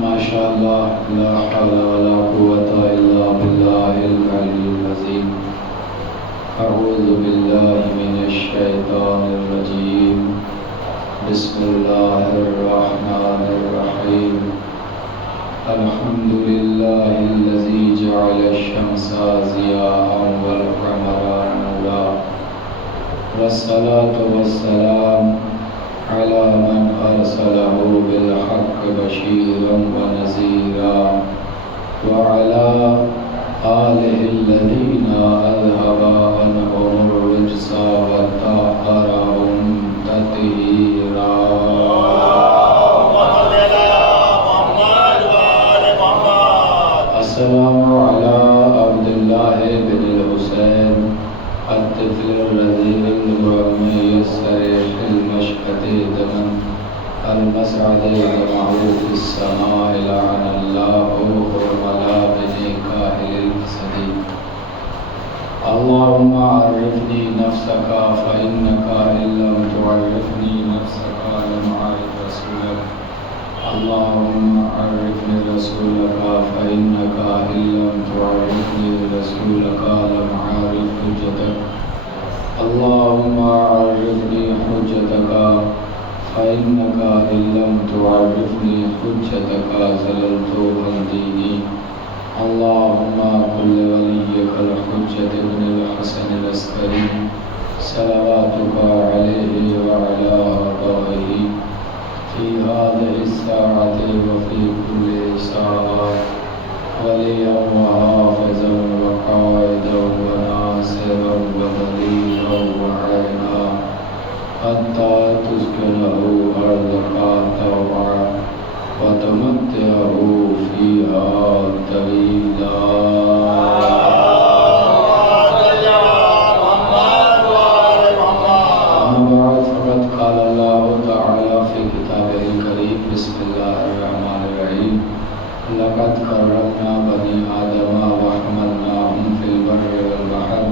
ماشاء اللہ لا حول ولا قوة الا باللہ العلی العظیم اعوذ باللہ من الشیطان الرجیم بسم اللہ الرحمن الرحیم الحمد للہ الذی جعل الشمس ضیاء والقمر نورا والصلاة والسلام على من أرسله بالحق بشيرا ونذيرا وعلى آله الذين أذهب عنهم الرجس وطهرهم تطهيرا. السلام على عبد الله بن الحسين الطفل الرضيع الرمي السريع المشهد دما المسعد دمعه في السماء لعن الله حرمنا بنكاح الفسد. اللهم عرفني نفسك فإنك إن لم تعرفني نفسك لم أعرف رسولك. اللهم عرفني رسولك فإنك إن لم تعرفني رسولك لم أعرف حجتك. اللهم عرفني حجتك فإنك إن لم تعرفني حجتك زللت عن ديني. اللهم كن لوليك الحجة بن الحسن العسكري صلواتك عليه وعلى آبائه في هذه الساعة وفي كل ساعة وليا وحافظا وقائدا وناصرا ودليلا وعينا حتى تسكنه أرضك طوعا وتمتعه فيها طويلا. قال الله تعالى في كتابه الكريم بسم الله الرحمن الرحيم لقد كرمنا بني آدم وحملناهم في البر والبحر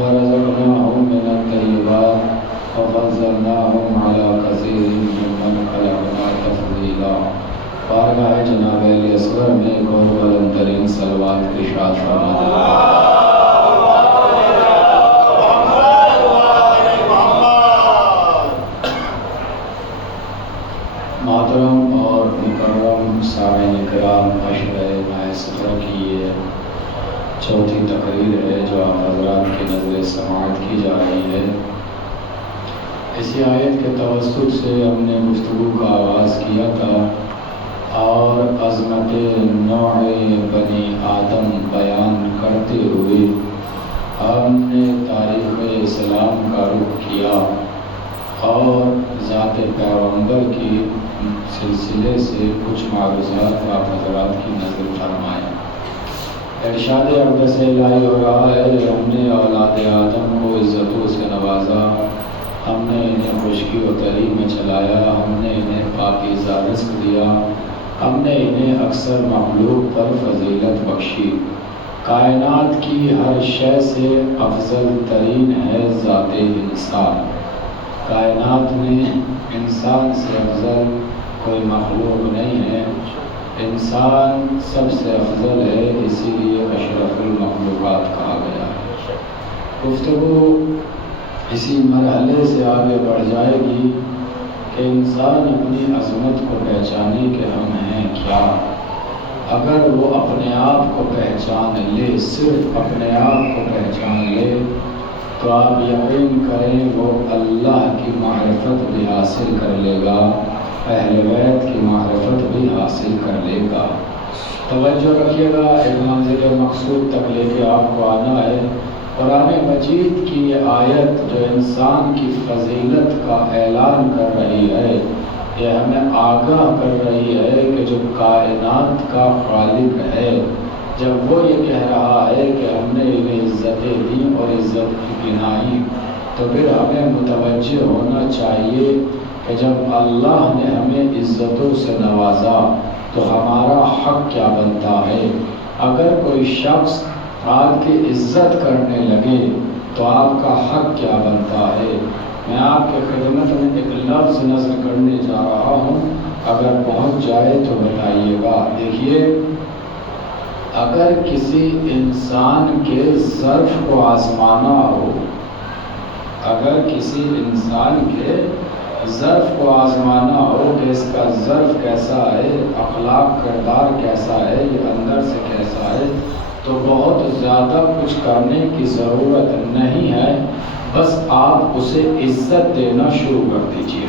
ورزقناهم من الطيبات وفضلناهم على كثير ممن خلقنا تفضيلا. بارگاہ جناب علی اصغر میں ایک اور بلند ترین صلوات کی ارشاد فرمائے. محترم اور مکرم سامعین کرام، عشرہ ماہ صفر کی یہ چوتھی تقریر ہے جو آپ حضرات کی نظر سماعت کی جا رہی ہے. اسی آیت کے توسط سے ہم نے گفتگو کا آغاز کیا تھا اور عظمت نوع بنی آدم بیان کرتے ہوئے ہم نے تاریخ اسلام کا رخ کیا اور ذات پیغمبر کی سلسلے سے کچھ معروضات آپ حضرات کی نظر فرمائیں. ارشاد اقدس الہی ہو رہا ہے کہ ہم نے اولاد آدم کو عزتوں سے نوازا، ہم نے انہیں خشکی و تری میں چلایا، ہم نے انہیں پاکیزہ رزق دیا، ہم نے انہیں اکثر مخلوق پر فضیلت بخشی. کائنات کی ہر شے سے افضل ترین ہے ذات انسان. کائنات میں انسان سے افضل کوئی مخلوق نہیں ہے. انسان سب سے افضل ہے، اسی لیے اشرف المخلوقات کہا گیا ہے. گفتگو اسی مرحلے سے آگے بڑھ جائے گی کہ انسان اپنی عظمت کو پہچانے کہ ہم ہیں کیا. اگر وہ اپنے آپ کو پہچان لے، صرف اپنے آپ کو پہچان لے، تو آپ یقین کریں وہ اللہ کی معرفت بھی حاصل کر لے گا، اہل بیت کی معرفت بھی حاصل کر لے گا. توجہ رکھیے گا، ایک منزل مقصود تک لے کے آپ کو آنا ہے. قرآن مجید کی یہ آیت جو انسان کی فضیلت کا اعلان کر رہی ہے، یہ ہمیں آگاہ کر رہی ہے کہ جو کائنات کا خالق ہے، جب وہ یہ کہہ رہا ہے کہ ہم نے انہیں عزتیں دی اور عزت کی گنائی، تو پھر ہمیں متوجہ ہونا چاہیے کہ جب اللہ نے ہمیں عزتوں سے نوازا تو ہمارا حق کیا بنتا ہے. اگر کوئی شخص آپ کی عزت کرنے لگے تو آپ کا حق کیا بنتا ہے. میں آپ کے خدمت میں ایک لفظ نظر کرنے جا رہا ہوں اگر پہنچ جائے تو بتائیے گا۔ دیکھیے، اگر کسی انسان کے ظرف کو آزمانا ہو، اگر کسی انسان کے ظرف کو آزمانا ہو کہ اس کا ظرف کیسا ہے، اخلاق کردار کیسا ہے، یہ اندر سے کیسا ہے، تو بہت زیادہ کچھ کرنے کی ضرورت نہیں ہے، بس آپ اسے عزت دینا شروع کر دیجیے۔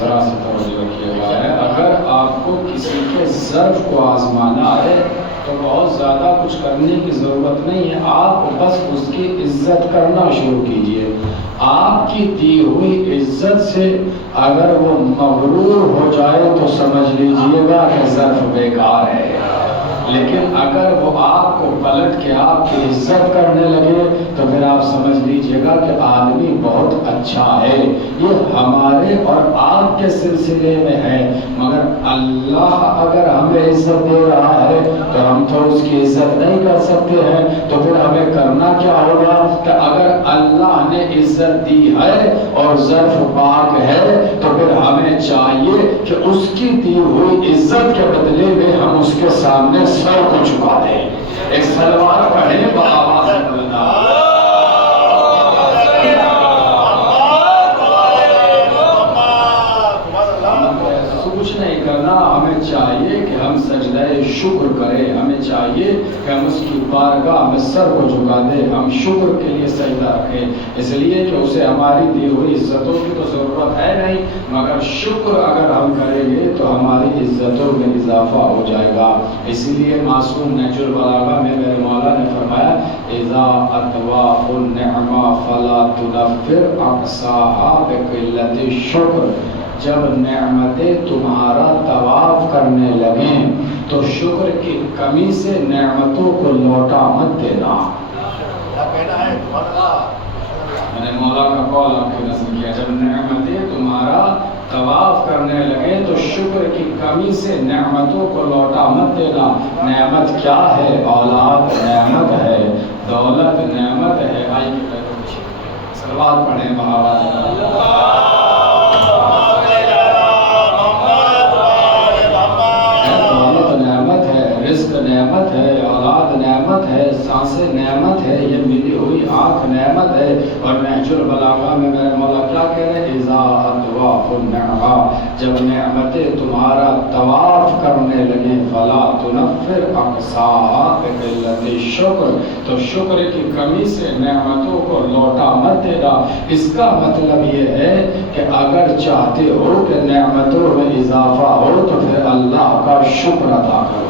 ذرا سے توجہ رکھیے گا، اگر آپ کو کسی کے ظرف کو آزمانا ہے تو بہت زیادہ کچھ کرنے کی ضرورت نہیں ہے، آپ بس اس کی عزت کرنا شروع کیجیے۔ آپ کی دی ہوئی عزت سے اگر وہ مغرور ہو جائے تو سمجھ لیجیے گا کہ ظرف بیکار ہے، لیکن اگر وہ آپ کو پلٹ کے آپ کی عزت کرنے لگے تو پھر آپ سمجھ لیجیے گا کہ آدمی بہت اچھا ہے۔ یہ ہمارے اور آپ کے سلسلے میں ہے، مگر اللہ اگر ہمیں عزت دے رہا ہے تو ہم تو اس کی عزت نہیں کر سکتے ہیں، تو پھر ہمیں کرنا کیا ہوگا کہ اگر اللہ نے عزت دی ہے اور ظرف پاک ہے تو پھر ہمیں چاہیے کہ اس کی دی ہوئی عزت کے بدلے میں ہم اس کے سامنے سر کو جھکا دیں۔ ایک سلوات پڑھیں بآواز بلند۔ کچھ نہیں کرنا، ہمیں چاہیے کہ ہم سجدہ شکر کریں، ہمیں چاہیے کہ ہم اس کی بارگاہ میں سر کو جھکا دیں، ہم شکر کے لیے سجدہ رکھیں، اس لیے کہ اسے ہماری دی ہوئی عزتوں کی تو ضرورت ہے نہیں، مگر شکر اگر ہم کریں گے تو ہماری عزتوں میں اضافہ ہو جائے گا۔ اسی لیے معصوم نہج البلاغہ میں میرے مولا نے فرمایا اذا اطواف النعمہ فلا تنفر اقصاها بقلت الشکر، جب نعمتیں تمہارا طواف کرنے لگیں تو شکر کی کمی سے نعمتوں کو لوٹا مت دینا۔ میں نے مولا کا قول آپ کو نظم کیا، جب نعمتیں تمہارا طواف کرنے لگے تو شکر کی کمی سے نعمتوں کو لوٹا مت دینا۔ نعمت کیا ہے؟ اولاد نعمت ہے، دولت نعمت ہے۔ آئیے سلوات پڑھیں بآواز۔ نعمت ہے، اولاد نعمت ہے، سانسیں نعمت ہے، یہ ملی ہوئی آنکھ نعمت ہے۔ اور نہج البلاغہ میں میرے مولا کیا کہہ رہے ہیں؟ اذا اطواف النعمہ، جب نعمتیں تمہارا طواف کرنے لگیں فلا تنفر اقصاها بقلت الشکر، تو شکر کی کمی سے نعمتوں کو لوٹا مت دینا۔ اس کا مطلب یہ ہے کہ اگر چاہتے ہو کہ نعمتوں میں اضافہ ہو تو پھر اللہ کا شکر ادا کرو،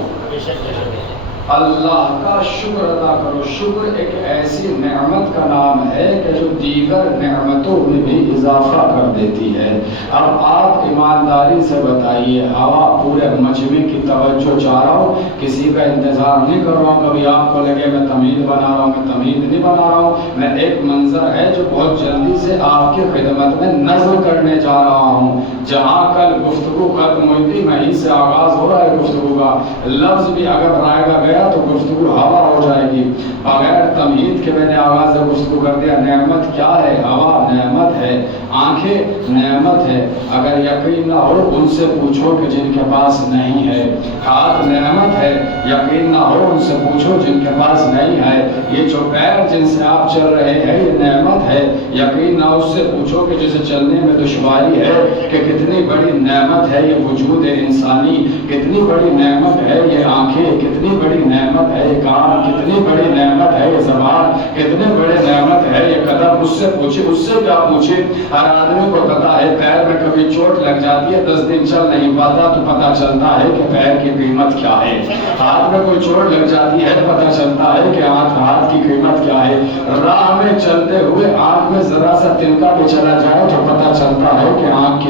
اللہ کا شکر ادا کرو۔ شکر ایک ایسی نعمت کا نام ہے کہ جو دیگر نعمتوں میں بھی اضافہ کر دیتی ہے۔ اب آپ ایمانداری سے بتائیے، ہوا پورے مجمع کی توجہ چاہ رہا ہوں، کسی کا انتظار نہیں کر رہا ہوں، کبھی آپ کو لگے میں تمہید بنا رہا ہوں، میں تمہید نہیں بنا رہا ہوں، میں ایک منظر ہے جو بہت جلدی سے آپ کی خدمت میں نظر کرنے جا رہا ہوں۔ جہاں کل گفتگو ختم ہوئی تھی وہیں سے آغاز ہو رہا ہے گفتگو کا، لفظ بھی اگر رائے گا گیا تو گفتگو ہوا ہو جائے گی۔ بغیر تمہید کے میں نے آغاز سے گفتگو کر دیا۔ نعمت کیا ہے؟ ہوا نعمت ہے، آنکھیں نعمت ہے، اگر یقین نہ ہو ان سے پوچھو کہ جن کے پاس نہیں ہے۔ ہاتھ نعمت ہے، یقین نہ ہو ان سے پوچھو جن کے پاس نہیں ہے۔ یہ جو پیر جن سے آپ چل رہے ہیں یہ نعمت ہے، یقین نہ اس سے پوچھو کہ جسے چلنے میں دشواری ہے کہ کتنی بڑی نعمت ہے یہ وجود انسانی، کتنی بڑی نعمت ہے یہ آنکھیں، کتنی بڑی نعمت ہے یہ کان، کتنی بڑی نعمت ہے یہ زبان، کتنی بڑی نعمت ہے یہ قدم۔ اس سے پوچھے، اس سے کیا پوچھے؟ ہر آدمی کو پتا ہے پیر میں کبھی چوٹ لگ جاتی ہے، 10 دن چل نہیں پاتا تو پتا چلتا ہے کہ پیر کی قیمت کیا ہے۔ ہاتھ میں کوئی چوٹ لگ جاتی ہے پتا چلتا ہے کہ ہاتھ کی قیمت کیا ہے۔ راہ میں چلتے ہوئے آنکھ میں ذرا سا تنکا بھی چلا جائے تو پتا چلتا ہے کہ آنکھ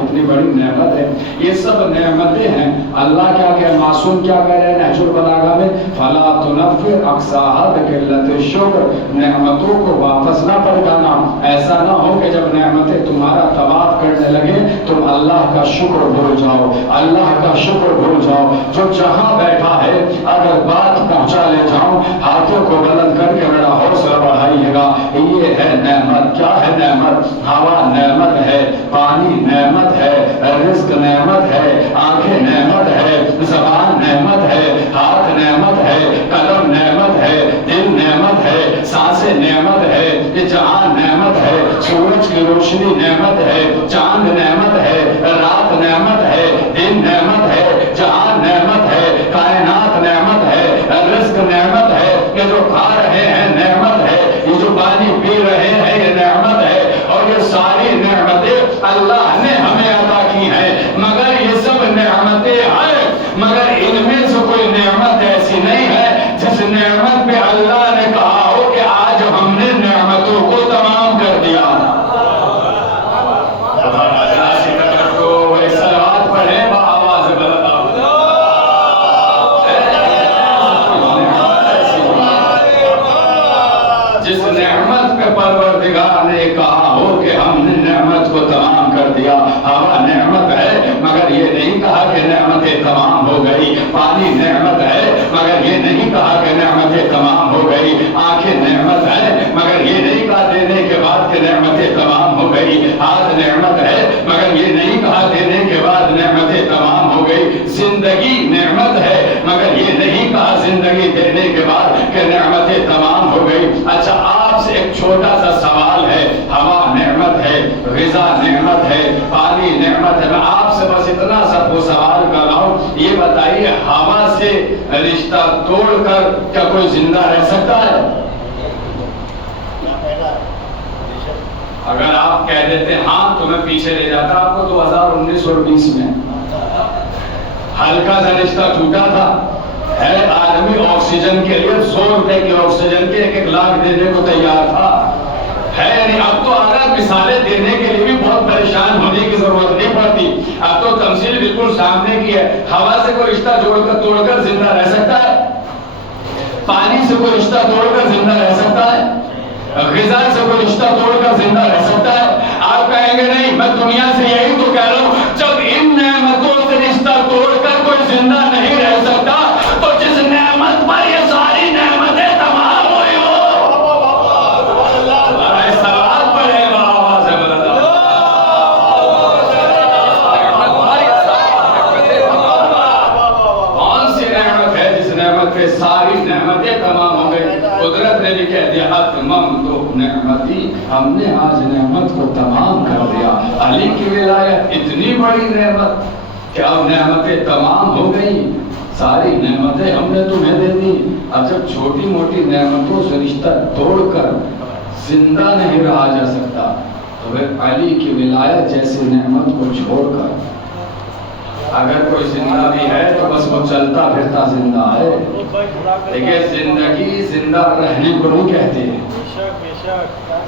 کتنی بڑی نعمت ہے۔ یہ سب نعمتیں ہیں۔ اللہ کیا کہ معصوم کیا کہہ رہے ہیں نہج البلاغہ میں؟ فلا تنفر اقصاها بقلت الشکر، نعمتوں کو واپس نہ پلٹانا۔ ایسا نہ ہو کہ جب نعمتیں تمہارا طواف کرنے لگے تم اللہ کا شکر بھول جاؤ، اللہ کا شکر بھول جاؤ۔ جو جہاں بیٹھا ہے اگر بات پہنچا لے جاؤں، ہاتھوں کو بلند کر کے میرا حوصلہ بڑھائیے گا یہ ہے نعمت. کیا ہے نعمت؟ ہوا نعمت ہے، پانی نعمت ہے، رزق نعمت ہے، آنکھیں نعمت ہے، زبان نعمت ہے، ہاتھ نعمت ہے، قلم نعمت ہے، دل نعمت ہے، سانسیں نعمت ہے، یہ جہان نعمت ہے، سورج کی روشنی نعمت ہے، چاند نعمت ہے، رات نعمت ہے، دن نعمت ہے، جہان نعمت ہے، کائنات نعمت ہے، رزق نعمت ہے، یہ جو کھا رہے ہیں نعمت ہے، یہ جو پانی پی رہے ہیں یہ نعمت ہے، اور یہ ساری نعمتیں اللہ نے ہمیں عطا کی ہیں. مگر یہ سب نعمتیں ہیں، مگر ان میں سے کوئی نعمت ایسی نہیں ہے جس نعمت پہ اللہ نے کہا ہو کہ آج ہم نے نعمتوں کو تمام کر دیا. سلوات پڑھیں بآواز بلند. جس نعمت پہ پروردگار نے کہا ہو کہ ہم نے نعمت کو تمام کر دیا. ہوا نعمت ہے مگر یہ نہیں کہا کہ نعمتیں تمام ہو گئی. پانی نعمت ہے مگر یہ نہیں کہا کہ نعمتیں تمام ہو گئی. آنکھیں نعمت ہے مگر یہ نہیں کہا دینے کے بعد کہ نعمتیں تمام ہو گئی. ہاتھ نعمت ہے مگر یہ نہیں کہا دینے کے بعد نعمتیں تمام ہو گئی. زندگی نعمت ہے مگر یہ نہیں کہا زندگی دینے کے بعد کہ نعمتیں تمام ہو گئی. اچھا آپ سے ایک چھوٹا سا سوال ہے. ہوا نعمت ہے، غذا نعمت ہے، پانی نعمت ہے. میں آپ سے بس اتنا سا وہ سوال کر رہا ہوں، یہ بتائیے ہوا سے رشتہ توڑ کر کیا کوئی زندہ رہ سکتا ہے؟ اگر آپ کہہ دیتے ہاں تو میں پیچھے لے جاتا آپ کو 2019 اور 20 میں. ہلکا سا رشتہ ٹوٹا تھا، ہے آدمی آکسیجن کے لیے 100 روپے کی آکسیجن کے 1 لاکھ دینے کو تیار تھا. ہے نہیں. اب تو اگر مثالیں دینے کے لیے بھی بہت پریشان ہونے کی ضرورت نہیں پڑتی. اب تو تمثیل بالکل سامنے کی ہے. ہوا سے کوئی رشتہ توڑ کر زندہ رہ سکتا ہے؟ پانی سے کوئی رشتہ توڑ کر زندہ رہ سکتا ہے؟ غذا سے کوئی رشتہ توڑ کر زندہ رہ سکتا ہے؟ آپ کہیں گے نہیں، میں دنیا سے یہی تو کہہ رہا ہوں، جب ان نعمتوں سے رشتہ توڑ کر کوئی زندہ نہیں رہ سکتا تو جس نعمت پر یہ ساری نعمتیں تمام ہوئی ہو. سوال پڑھے بآواز بلند. کون سی نعمت ہے جس نعمت پہ ساری نعمتیں تمام ہو گئی؟ قدرت نے بھی کہہ دیا اتممت نعمتی، ہم نے آج نعمت کو تمام کر دیا. علی کی ولایت اتنی بڑی نعمت کہ اب نعمتیں تمام ہو گئی. ساری نعمتیں ہم نے تمہیں دے دی. اب جب چھوٹی موٹی نعمتوں سے رشتہ توڑ کر زندہ نہیں رہا جا سکتا تو پھر علی کی ولایت جیسی نعمت کو چھوڑ کر اگر کوئی زندہ بھی ہے تو بس وہ چلتا پھرتا زندہ ہے. دیکھیں زندگی زندہ رہنے کو نہیں کہتے ہیں.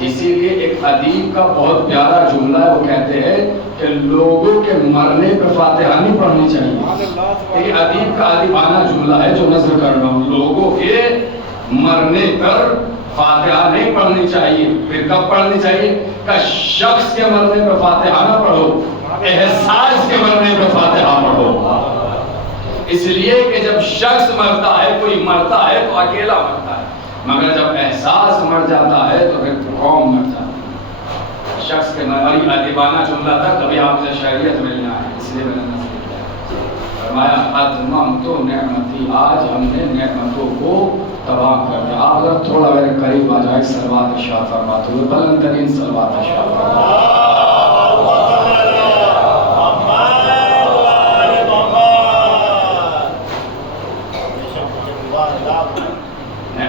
اسی لیے ایک ادیب کا بہت پیارا جملہ ہے، وہ کہتے ہیں کہ لوگوں کے مرنے پر فاتحہ نہیں پڑھنی چاہیے. ایک ادیب کا ادیبانہ جملہ ہے جو نظر کر رہا ہوں. لوگوں کے مرنے پر فاتحہ نہیں پڑھنی چاہیے. پھر کب پڑھنی چاہیے؟ کہ شخص کے مرنے پر فاتحہ نہ پڑھو، احساس کے مرنے پر فاتحہ پڑھو. اس لیے کہ جب شخص مرتا ہے، کوئی مرتا ہے تو اکیلا مرتا ہے، مگر جب احساس مر جاتا ہے تو پھر قوم مر جاتی ہے. شخص کے مرنے ادیبانہ جملہ تھا، کبھی آپ سے شریعت ملنا ہے، اس لیے میں نے نصیحت کیا. فرمایا اتممت نعمتی، آج ہم نے نعمتوں کو تمام کر دیا. آپ اگر تھوڑا میرے قریب آ جائے صلوات ارشاد فرماتے ہوئے بلند ترین صلوات ارشاد فرماتے.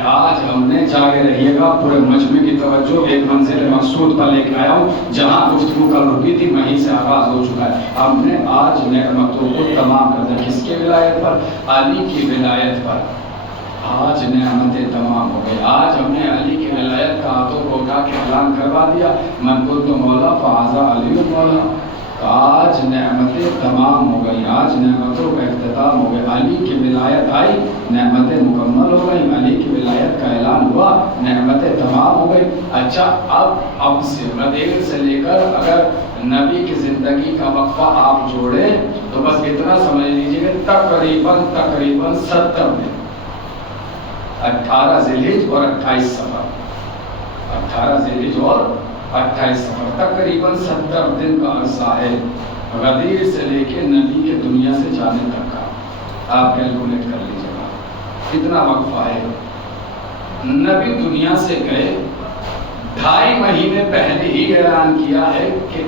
آج ہم نے جاگے رہیے گا پورے مجمع کی توجہ ایک منزل مقصود پر لے کے آیا ہوں. جہاں گفتگو کل رکی تھی وہیں سے آغاز ہو چکا ہے. ہم نے آج نعمتوں کو تمام کر دیا. کس کی ولایت پر؟ علی کی ولایت پر. آج نعمتیں تمام ہو گئی. آج ہم نے علی کی ولایت کا ہاتھوں کو اٹھا کے اعلان کروا دیا، من کنت مولا فہذا علی مولا. آج نعمتیں تمام ہو گئی. آج نعمتوں کا اختتام ہو گیا. علی کی ولایت آئی، نعمتیں مکمل ہو گئی. علی کی ولایت کا اعلان ہوا، نعمتیں تمام ہو گئی. اچھا اب سے ردیل سے لے کر اگر نبی کی زندگی کا وقفہ آپ جوڑیں تو بس اتنا سمجھ لیجیے کہ تقریباً 70 دن، 18 ذی الحجہ اور 28 صفر. 18 ذیلحج اور 28 سفر، تقریباً 70 دن کا عرصہ ہے غدیر سے لے کے نبی کے دنیا سے جانے تک کا، آپ کیلکولیٹ کر لیجیے گا کتنا وقفہ ہے۔ نبی دنیا سے گئے، 2.5 مہینے پہلے ہی اعلان کیا ہے کہ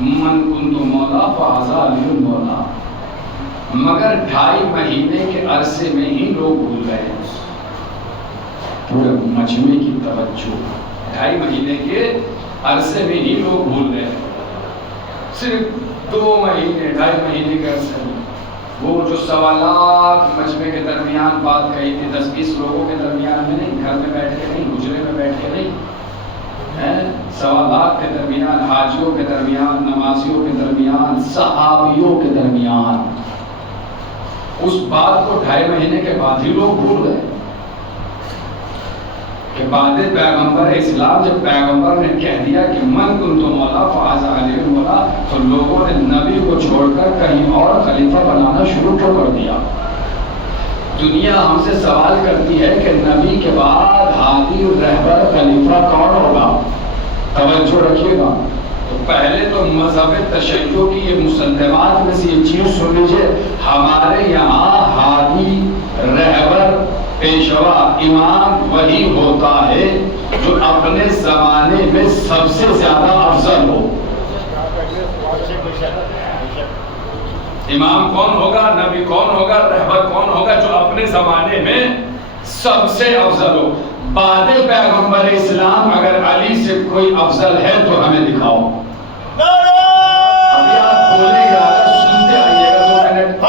من کنت مولا فہذا علی المولا، مگر 2.5 مہینے کے عرصے میں ہی لوگ بھول گئے پورے مجمع کی توجہ، 2.5 مہینے کے عرصے میں ہی لوگ بھول گئے، صرف 2 مہینے 2.5 مہینے کے عرصے میں وہ جو 1.25 لاکھ مجمع کے درمیان بات کہی تھی، 10-20 لوگوں کے درمیان میں نہیں، گھر میں بیٹھ کے نہیں، حجرے میں بیٹھ کے نہیں، 1.25 لاکھ کے درمیان، حاجیوں کے درمیان، نمازیوں کے درمیان، صحابیوں کے درمیان، اس بات کو 2.5 مہینے کے بعد ہی لوگ بھول گئے کہ بعد پیغمبر اسلام جب پیغمبر نے کہہ دیا کہ من کنت مولا فہذا علی المولا، تو لوگوں نے نبی کو چھوڑ کر کہیں اور خلیفہ بنانا شروع کیوں کر دیا؟ دنیا ہم سے سوال کرتی ہے کہ نبی کے بعد ہادی رہبر خلیفہ کون ہوگا؟ توجہ رکھیے گا، تو پہلے تو مذہب تشیع کی یہ مسلمات میں سے یہ چیز سن لیجیے، ہمارے یہاں ہادی رہبر پیشوا امام وہی ہوتا ہے جو اپنے زمانے میں سب سے زیادہ افضل ہو۔ امام کون ہوگا، نبی کون ہوگا، رہبر کون ہوگا؟ جو اپنے زمانے میں سب سے افضل ہو۔ بعد پیغمبر اسلام اگر علی سے کوئی افضل ہے تو ہمیں دکھاؤ۔ ابھی آپ بولیں گے، سنتے آئیے گا 2 منٹ۔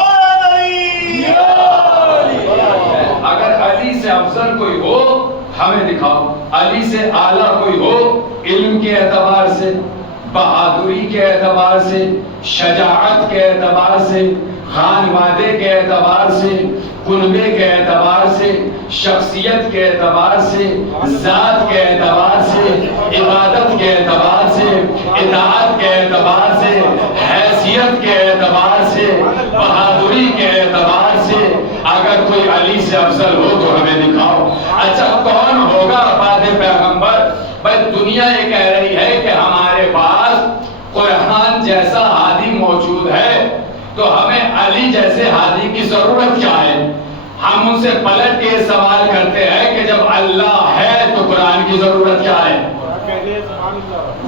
اگر علی سے افضل کوئی ہو ہمیں دکھاؤ، علی سے اعلیٰ کوئی ہو علم کے اعتبار سے، بہادری کے اعتبار سے، شجاعت کے اعتبار سے، خانوادے کے اعتبار سے، کنبے کے اعتبار سے، شخصیت کے اعتبار سے، ذات کے اعتبار سے، عبادت کے اعتبار سے، اطاعت کے اعتبار سے، حیثیت کے اعتبار سے، بہادری کے اعتبار سے اگر کوئی علی سے افضل ہو تو ہمیں دکھاؤ۔ اچھا کون ہوگا بعد پیغمبر؟ بھائی دنیا یہ کہہ رہی ہے کہ ہمارے پاس قرآن جیسا ہادی موجود ہے تو ہمیں علی جیسے ہادی کی ضرورت کیا ہے؟ ہم ان سے پلٹ کے سوال کرتے ہیں کہ جب اللہ ہے تو قرآن کی ضرورت کیا ہے؟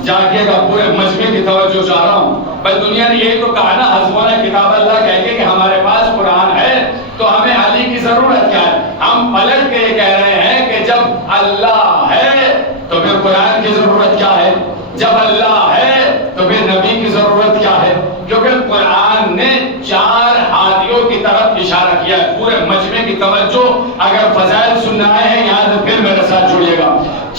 جاگیے گا، پورے مجمع کی توجہ چاہ رہا ہوں۔ بھائی دنیا نے یہی تو کہا نا، حسبنا کتاب اللہ کہہ کے کہ ہمارے پاس قرآن ہے تو ہمیں علی کی ضرورت کیا ہے؟ ہم پلٹ کے یہ کہہ رہے ہیں کہ جب اللہ ہے تو پھر قرآن کی ضرورت کیا ہے؟ جب اللہ ہے تو پھر نبی کی ضرورت کیا ہے؟ کیونکہ قرآن نے 4 ہادیوں کی طرف اشارہ کیا ہے۔ پورے مجمع کی توجہ، اگر فضائل سننا ہے یہاں سے پھر میرے ساتھ جڑیے گا۔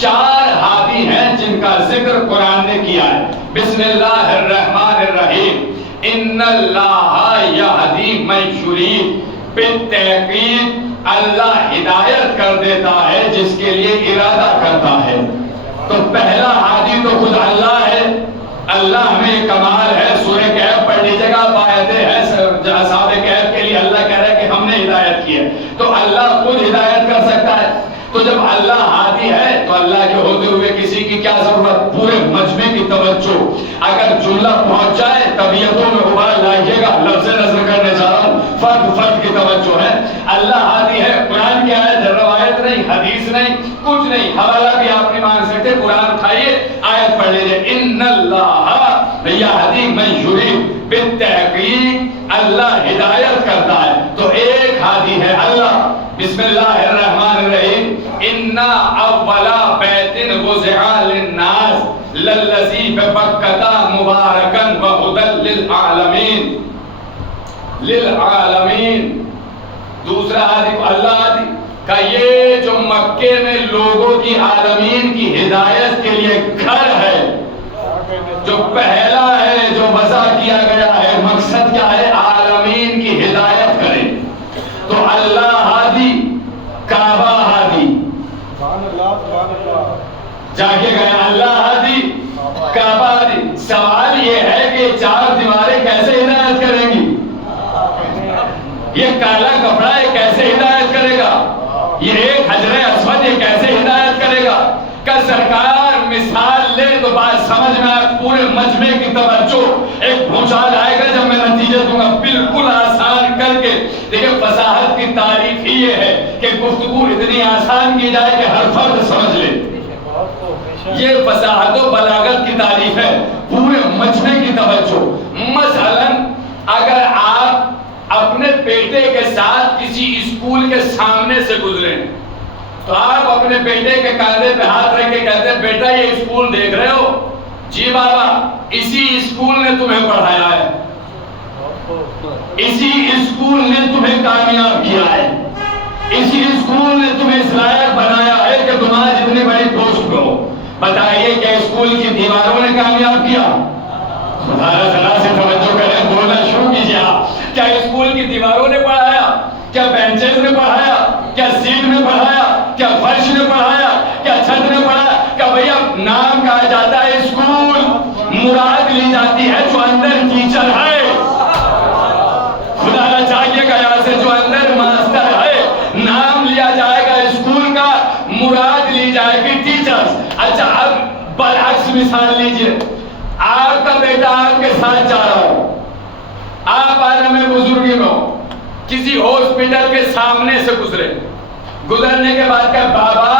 4 ہادی ہیں جن کا ذکر قرآن نے کیا ہے۔ بسم اللہ الرحمن الرحیم، ان اللہ یہدی من یرید، بالتحقیق اللہ ہدایت کر دیتا ہے جس کے لیے ارادہ کرتا ہے۔ تو پہلا ہادی تو خود اللہ ہے، اللہ میں کمال ہے۔ سورہ کہف پڑھ لیجیے گا، آیتیں ہیں اصحاب کہف کے لیے اللہ کہہ رہا ہے کہ ہم نے ہدایت کی ہے، تو اللہ خود ہدایت کر سکتا ہے۔ تو جب اللہ ہادی ہے تو اللہ کے ہوتے ہوئے کسی کی کیا ضرورت؟ پورے مجمع کی توجہ، اگر جملہ پہنچ جائے طبیعتوں میں ابھار لائیے گا، لفظ نظر کرنے جا رہا ہوں، فرد کی توجہ ہے۔ اللہ ہادی ہے، قرآن کی آیت، روایت نہیں، حدیث نہیں، کچھ نہیں، حوالہ بھی آپ نہیں مانگ سکتے، قرآن اٹھائیے آیت پڑھ لیجیے، ان اللہ یہدی من یرید، بالتحقیق اللہ ہدایت کرتا ہے۔ تو ایک ہادی ہے اللہ۔ بسم اللہ الرحمن الرحیم، انا اولا بیت وضع للناس للذی ببکۃ مبارکا وہدی للعالمین، للعالمین۔ دوسرا ہادی اللہ ہادی کہ یہ جو مکے میں لوگوں کی عالمین کی ہدایت کے لیے گھر ہے، جو پہلا ہے جو وضع کیا گیا ہے، مقصد کیا ہے؟ عالمین کی ہدایت کرے۔ تو اللہ ہادی، کعبہ ہادی، جاگے گئے، اللہ ہادی، کعبہ ہادی۔ سوال یہ ہے کہ 4 دیواریں کیسے ہدایت کریں گی؟ یہ کالا کپڑا یہ کیسے ہدایت کرے گا؟ یہ ایک حجر اسود یہ کیسے ہدایت کرے گا؟ کہ سرکار مثال لے تو بات سمجھ میں آئے، پورے مجمع کی توجہ، ایک بھونچال آئے گا جب میں نتیجے دوں گا بالکل آسان کر کے. دیکھیں فصاحت کی تعریف ہی یہ ہے کہ گفتگو اتنی آسان کی جائے کہ ہر فرد سمجھ لے. یہ فصاحت و بلاغت کی تعریف ہے، پورے مجمع کی توجہ. مثلا اگر آپ اپنے بیٹے کے ساتھ کسی اسکول کے سامنے سے گزریں تو آپ اپنے بیٹے کے کاندھے پہ ہاتھ رکھ کے کہتے ہیں بیٹا یہ اسکول دیکھ رہے ہو؟ جی بابا، اسی اسکول نے تمہیں پڑھایا ہے، اسی اسکول نے تمہیں کامیاب کیا ہے، اسی اسکول نے تمہیں اس لائق بنایا ہے کہ تم آج اتنی بڑی پوسٹ پہ ہو. بتائیے کیا اسکول کی دیواروں نے کامیاب کیا؟ خدا ذرا سے توجہ کریں، بولنا شروع کیجیے آپ. کیا اسکول کی دیواروں نے پڑھایا؟ کیا بینچز نے پڑھایا؟ کیا سیٹ نے پڑھایا؟ کیا فرش نے پڑھایا؟ کیا چھت نے پڑھایا؟ کیا بھیا نام کہا جاتا ہے اسکول، مراد لی جاتی ہے جو اندر ٹیچر ہے. خدا نہ چاہیے گا یہاں سے جو اندر ماسٹر ہے نام لیا جائے گا اسکول کا، مراد لی جائے گی ٹیچرز. اچھا اب برعکس مثال لیجئے، آپ کا بیٹا آپ کے ساتھ جا رہا ہو، آپ عالم بزرگی میں ہو، کسی ہاسپٹل کے سامنے سے گزرنے کے بعد کہ بابا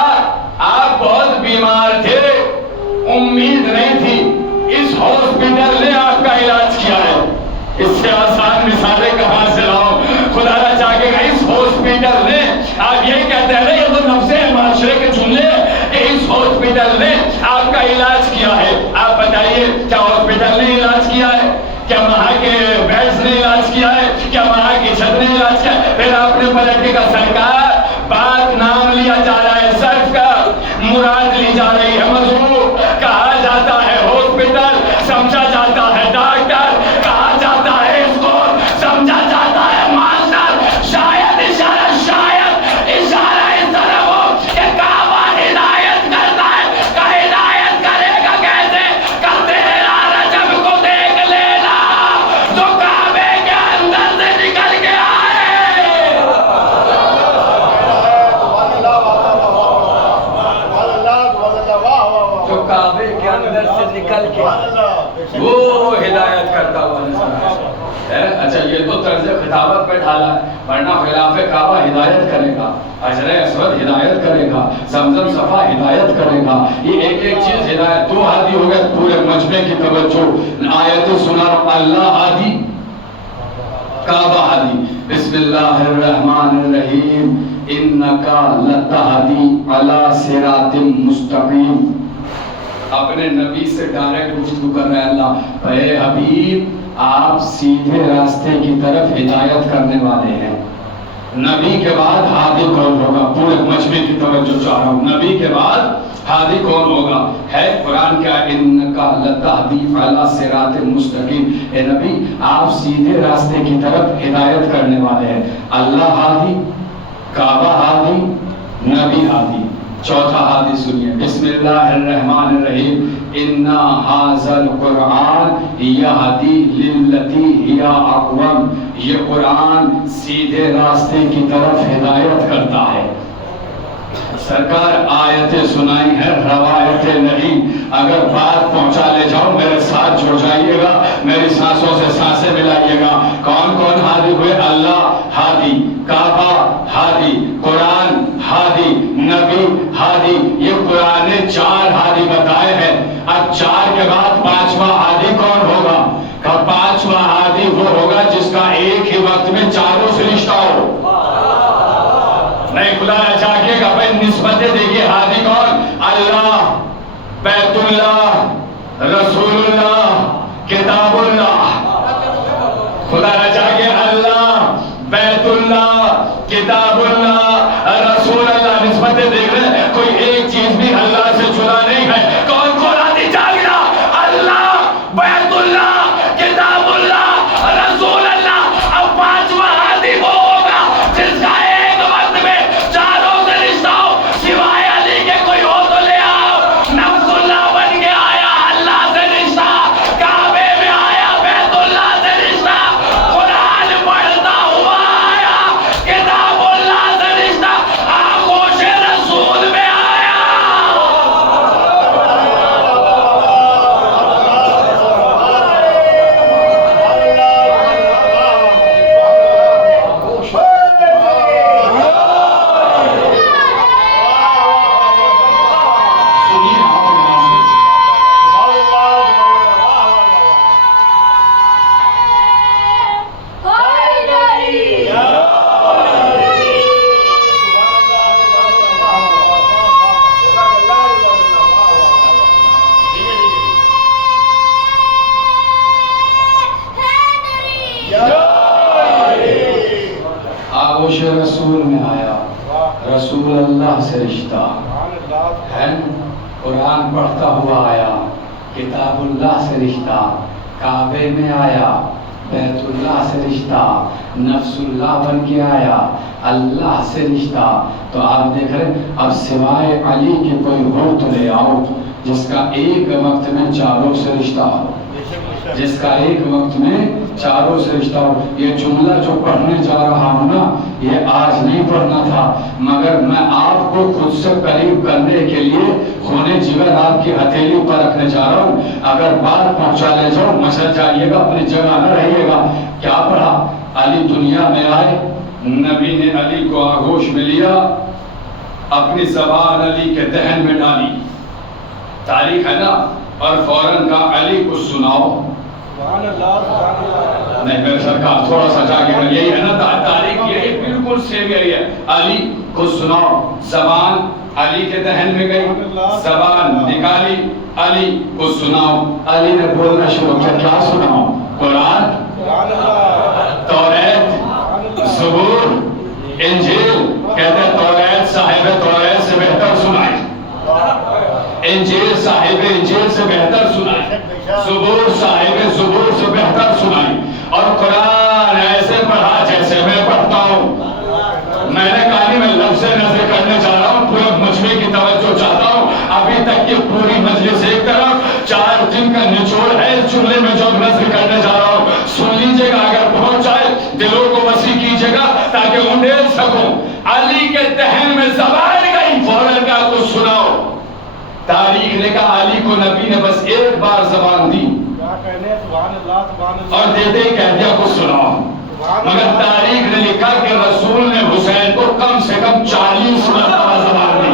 آپ بہت بیمار تھے، امید نہیں تھی، اس ہاسپٹل نے آپ کا علاج کیا ہے. اس سے آسان مثالیں کہاں سے لاؤ؟ خدا نہ چاہے گا اس ہاسپٹل نے، آپ یہی کہتے ہیں یہ تو نفس معاشرے کے جملے کہ اس ہاسپٹل نے آپ کا علاج کیا ہے. آپ بتائیے کیا ہاسپٹل نے علاج کیا ہے؟ کیا وہاں کے بیڈز نے علاج کیا ہے؟ کیا وہاں کی چھت نے علاج کیا ہے؟ پھر آپ نے پلٹے کا سرکار بات نام لیا جا رہا ہے صرف کا، مراد لی جا رہی ہے مضمون. کہا جاتا ہے ہاسپٹل، سمجھا جاتا ہے ڈاکٹر، کہا جاتا ہے اسکول، سمجھا جاتا ہے ماسٹر. شاید اشارہ اس طرح ہو کہ کعبہ ہدایت کرتا ہے، کہ ہدایت کرے گا کیسے؟ کہ تیرا رجب کو دیکھ لینا جو کعبے کے اندر سے نکل کے آئے. جو کعبے کے اندر سے نکل کے وہ ہدایت کرتا ہوا نظر. اچھا یہ تو طرز خطابت پہ ڈھالا ہے، ورنہ خلاف کعبہ ہدایت کرے گا، حجر اسود ہدایت کرے گا، زمزم صفا ہدایت کرے گا. یہ ایک ایک چیز ہدایت. دو ہادی ہو گئے پورے مجمع کی توجہ. آیت سنا اللہ ہادی، کعبہ ہادی. بسم اللہ الرحمن الرحیم انکا لتہدی علی صراط مستقیم. اپنے نبی سے ڈائریکٹ گفتگو کر رہے ہیں اللہ، اے حبیب آپ سیدھے راستے کی طرف ہدایت کرنے والے ہیں. نبی کے بعد ہادی کون ہوگا؟ پورے مجمع کی توجہ چاہ رہا ہوں. نبی کے بعد ہادی کون ہوگا؟ ہے قرآن کیا انکا لتہدی علی صراط مستقیم. اے نبی آپ سیدھے راستے کی طرف ہدایت کرنے والے ہیں. اللہ ہادی، کعبہ ہادی، نبی ہادی. چوتھا ہادی سنیے، بسم اللہ الرحمن الرحیم انا ھذا القرآن یہدی للتی ہی اقوم. یہ قرآن سیدھے راستے کی طرف ہدایت کرتا ہے. سرکار آیتیں سنائی ہیں، روایتیں نہیں. اگر بات پہنچا لے جاؤ میرے ساتھ جڑ جائیے گا، میری سانسوں سے سانسیں ملائیے گا. کون کون ہادی ہوئے؟ اللہ ہادی، کعبہ ہادی، قرآن ہادی، نبی ہادی. یہ قرآن نے 4 ہادی بتائے ہیں. اب 4 کے بعد 5واں ہادی کون ہوگا؟ کہ 5واں ہادی وہ ہوگا جس کا ایک ہی وقت میں چاروں سے رشتہ ہو. نہیں خدا نہ چاہیے گا بھائی نسبتیں دیکھیے. ہادی کون؟ اللہ، بیت اللہ، رسول اللہ، کتاب اللہ. خدا نہ چاہیے اللہ، بیت اللہ، کتاب اللہ، رسول اللہ. نسبتیں دیکھ رہے ہیں، کوئی ایک چیز بھی اللہ سے جدا نہیں ہے. کون کون ہادی چاہیے؟ اللہ، بیت اللہ، کتاب اللہ، رسول اللہ. اب 5واں ہادی وہ ہوگا جس کا ایک وقت میں چاروں سے رشتہ ہو. سوائے علی کے کوئی ہو تو لے آؤ. نفس اللہ بن کے آیا اللہ سے رشتہ، کعبے میں آیا بیت اللہ سے رشتہ، قرآن پڑھتا ہوا آیا کتاب اللہ سے رشتہ، آغوش رسول میں آیا. آغوش رسول میں آیا، رسول اللہ سے رشتہ ہے، قرآن پڑھتا ہوا آیا، کتاب اللہ سے رشتہ، کعبے میں آیا، بیت اللہ سے رشتہ، نفس اللہ بن کے آیا، اللہ سے رشتہ۔ تو آپ دیکھ رہے ہیں اب سوائے علی کے کوئی ہو تو لے آؤ جس کا ایک وقت میں چاروں سے رشتہ ہو، جس کا ایک وقت میں چاروں سے رشتہ ہو۔ یہ جملہ جو پڑھنے جا رہا ہوں نا، یہ آج نہیں پڑھنا تھا، مگر میں آپ کو خود سے قریب کرنے کے لیے خونے جگر آپ کی ہتھیلی پر رکھنے جا رہا ہوں۔ اگر بات پہنچا لے جاؤ مچل جائیے گا، اپنی جگہ نہ رہیے گا۔ کیا پڑھا؟ علی دنیا میں آئے، نبی نے علی کو آغوش میں لیا، اپنی زبان علی کے دہن میں ڈالی، تاریخ ہے نا، اور فوراً کہا علی کو سناؤ۔ نہیں میرے سرکار تھوڑا سا جاگے گا، یہی ہے نا تاریخ، یہی بالکل سیم یہی ہے، علی کو سناؤ۔ زبان علی کے دہن میں گئی، زبان نکالی، علی کو سناؤ۔ علی نے بولنا شروع کیا، کیا سناؤ؟ قرآن، توریت، زبور، انجیل۔ کہتے ہیں توریت صاحب توریت سے بہتر سنائی، انجیل صاحب انجیل سے بہتر سنائی، زبور صاحب زبور سے بہتر سنائی، اور قرآن ایسے پڑھا جیسے میں پڑھتا ہوں۔ میں نے کہا نہیں میں لفظ نظر کرنے جا رہا ہوں، پورے مجمع کی توجہ چاہتا ہوں۔ ابھی تک کی پوری مجلس ایک طرف، 4 دن کا نچوڑ ہے اس جملے میں جو نظر کرنے جا رہا ہوں، سن لیجئے گا، اگر پہنچ جائے دلوں کو وسیع کیجئے گا تاکہ انڈیل سکوں۔ علی کے دہن میں زبان گئی، فوراً کا کچھ سناؤ۔ تاریخ نے کہا علی کو نبی نے بس ایک بار زبان دی اور دیتے ہی کہہ دیا کچھ سناؤ، مگر تاریخ نے لکھا کہ رسول نے حسین کو کم سے کم 40 مرتبہ زبان دی۔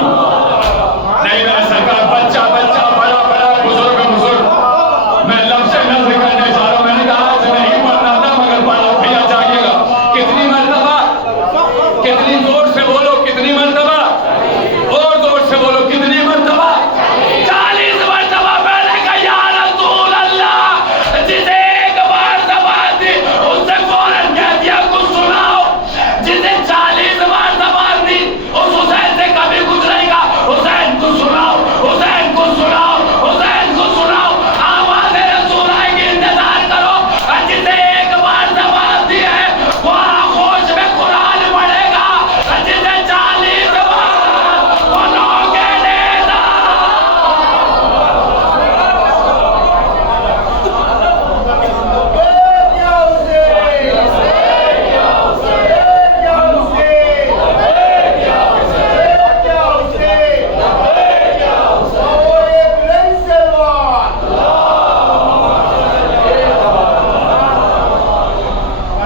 نہیں میرا سرکار، بچہ بچہ بڑا بڑا بزرگ بزرگ، میں لفظ نظر کرنے جا رہا ہوں۔ میں نے کہا آج نہیں پڑھنا تھا مگر پڑھا بھیا جائے گا۔ کتنی مرتبہ؟ کتنی زور سے بولو، کتنی مرتبہ؟ اور زور سے بولو، کتنی مرتبہ؟ 40 مرتبہ۔ میں نے کہا یا رسول اللہ، جسے ایک بار زبان دی اس سے فوراً کہہ دیا کچھ سناؤ، جسے 40 بار زبان دی اس حسین سے کبھی کچھ نہیں کہا، حسین کو سناؤ، حسین کو سناؤ، حسین کو سناؤ۔ آواز رسول آئے گی، انتظار کرو۔ جسے ایک بار زبان دی ہے وہ آغوش میں قرآن پڑھے گا، جسے 40 بار وہ نوکے نیزہ۔